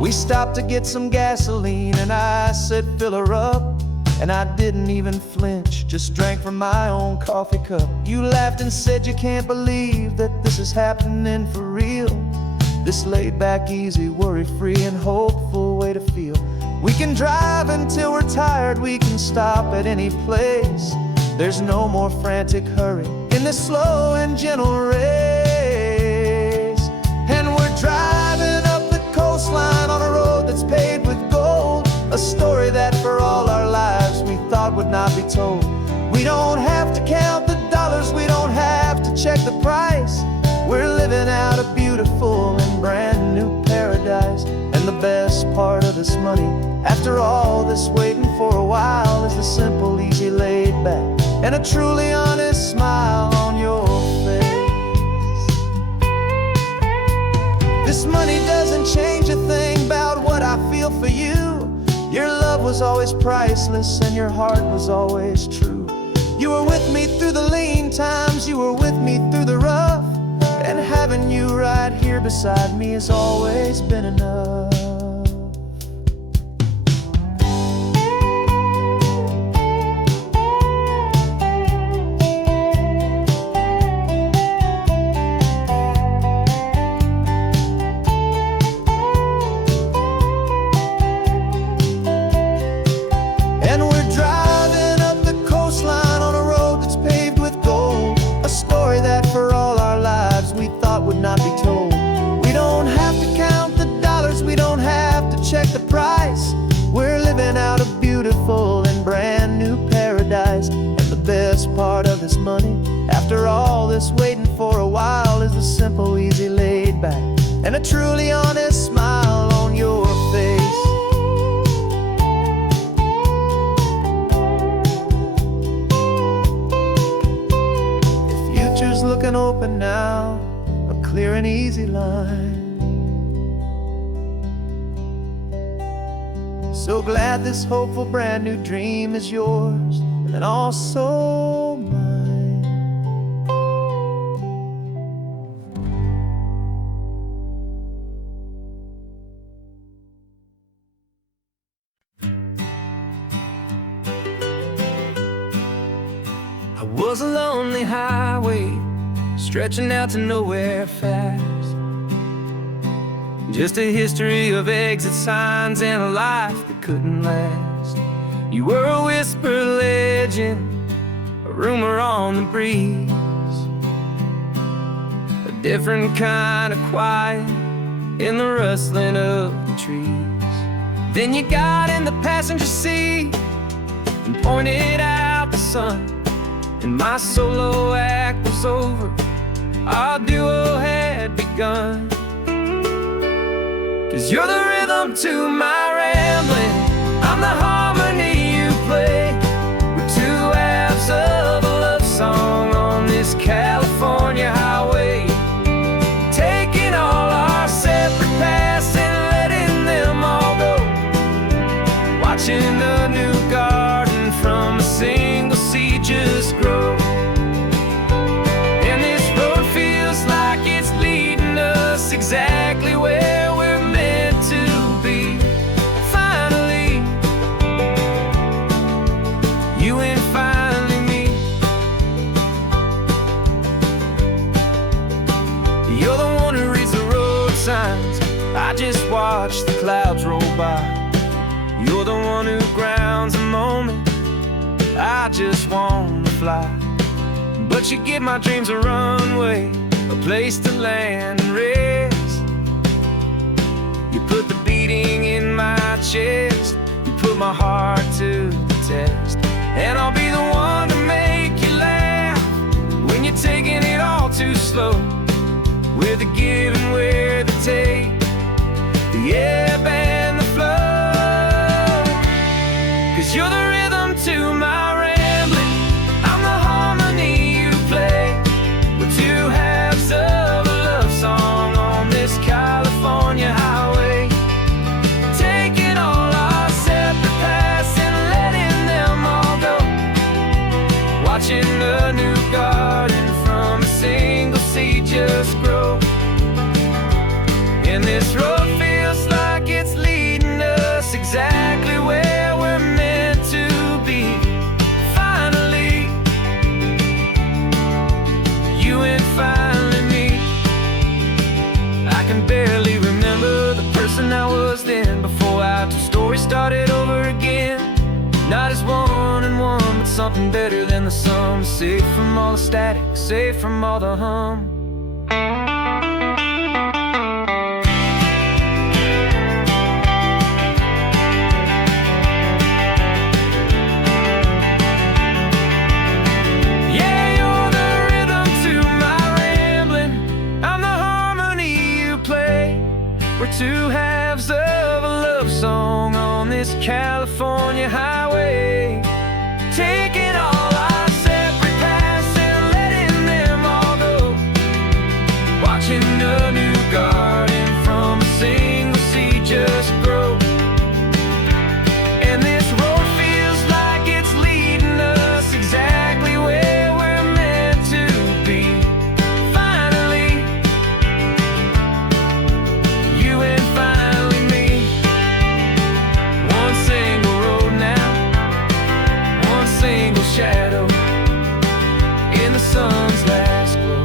We stopped to get some gasoline and I said fill her up, and I didn't even flinch, just drank from my own coffee cup. You laughed and said you can't believe that this is happening for real. This laid back, easy, worry-free and hopeful way to feel. We can drive until we're tired, we can stop at any place. There's no more frantic hurry in this slow and gentle race. And we're driving up the coastline on a road that's paved with gold, a story that for all our lives we thought would not be told. We don't have to count the dollars, we don't have to check the price. We're living out a beautiful and brand new paradise. And the best part of this money, after all this waiting for a while, is the simple, easy, laid back, and a truly honest smile on your face. This money doesn't change a thing about what I feel for you. Your love was always priceless and your heart was always true. You were with me through the lean times, you were with me through the rough, and having you right here beside me has always been enough. And we're driving up the coastline on a road that's paved with gold, a story that for all our lives we thought would not be told. We don't have to count the dollars, we don't have to check the price. We're living out a beautiful and brand new paradise. And the best part of this money, after all this waiting for a while, is the simple, easy, laid back, and a truly honest smile on your face. Looking open now, a clear and easy line. So glad this hopeful brand new dream is yours and also mine. I was a lonely highway stretching out to nowhere fast. Just a history of exit signs and a life that couldn't last. You were a whisper legend, a rumor on the breeze, a different kind of quiet in the rustling of the trees. Then you got in the passenger seat and pointed out the sun, and my solo act was over, our duo had begun. 'Cause you're the rhythm to my rambling, I'm the harmony you play. We're two halves of a love song on this California highway, taking all our separate paths and letting them all go, watching a new garden from a single seed just grow. Like it's leading us exactly where we're meant to be. Finally, you and finally me. You're the one who reads the road signs, I just watch the clouds roll by. You're the one who grounds a moment, I just wanna fly. But you give my dreams a runway, a place to land and rest. You put the beating in my chest, you put my heart to the test. And I'll be the one to make you laugh when you're taking it all too slow. We're the give and we're the take, the ebb and the flow. 'Cause you're the rhythm to my rambling, I'm the harmony you play. We're two halves of a love song on this California highway. lost in before our two stories started over again. Not as one and one, but something better than the sum. Safe from all the static, safe from all the hum. We're two halves of a love song on this California highway, taking all our separate paths and letting them all go, watching a new garden from a single seed just grow. And this road feels like it's leading us exactly where we're meant to be. Finally, you and finally me. One single road now, one single shadow in the sun's last glow.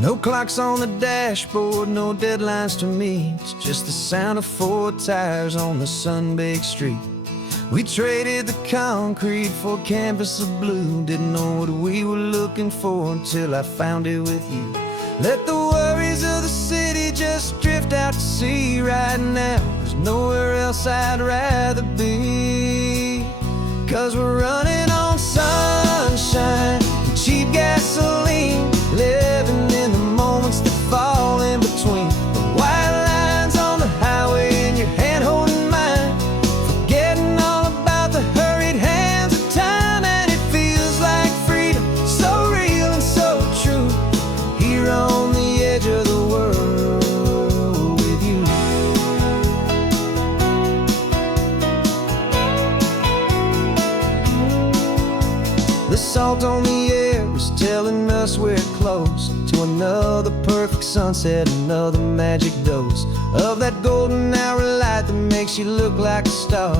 No clocks on the dashboard, no deadlines to meet. It's just the sound of 4 tires on the sun-baked street. We traded the concrete for a canvas of blue. Didn't know what we were looking for until I found it with you. Let the worries of the city just drift out to sea right now. There's nowhere else I'd rather be. 'Cause we're running on sunshine and cheap gasoline, living in the moments that fall in between. The white lines on the highway and your hand holding mine, forgetting all about the hurried hands of time. And it feels like freedom, so real and so true, here on the edge of the world with you. The salt on the air is telling us we're close to another perfect sunset, another magic dose of that golden hour light that makes you look like a star,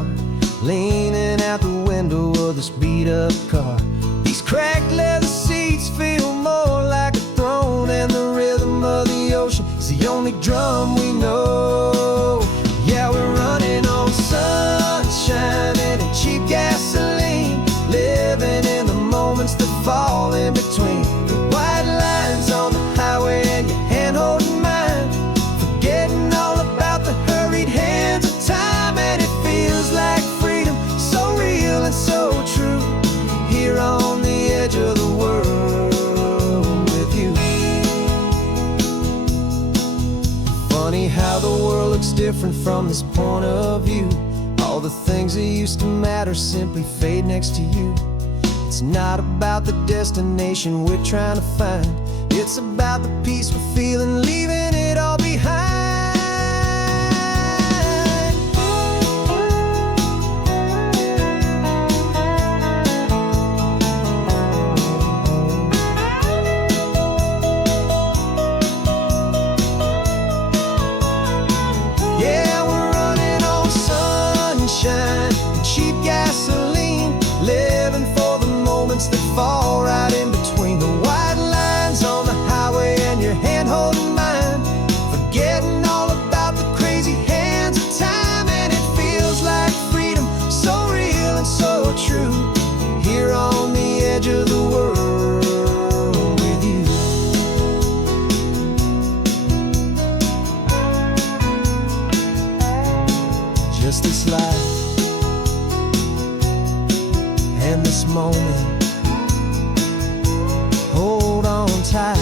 leaning out the window of this beat-up car. These cracked leather seats feel more like a throne, and the rhythm of the ocean is the only drum we know. Yeah, we're running on sunshine and cheap gasoline, living in the moments that fall in between. The white lines on the highway and your hand holding mine, forgetting all about the hurried hands of time. And it feels like freedom, so real and so true, here on the edge of the world with you. Funny how the world looks different from this point of view. All the things that used to matter simply fade next to you. It's not about the destination we're trying to find, it's about the peace we're feeling, leaving it all behind. Yeah, we're running on sunshine and cheap gasoline, living for the moments that fall right in between. The white lines on the highway and your hand holding mine, forgetting all about the crazy hands of time. And it feels like freedom, so real and so true, here on the edge of the world with you. Just this life and this moment, hold on tight,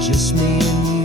just me and you.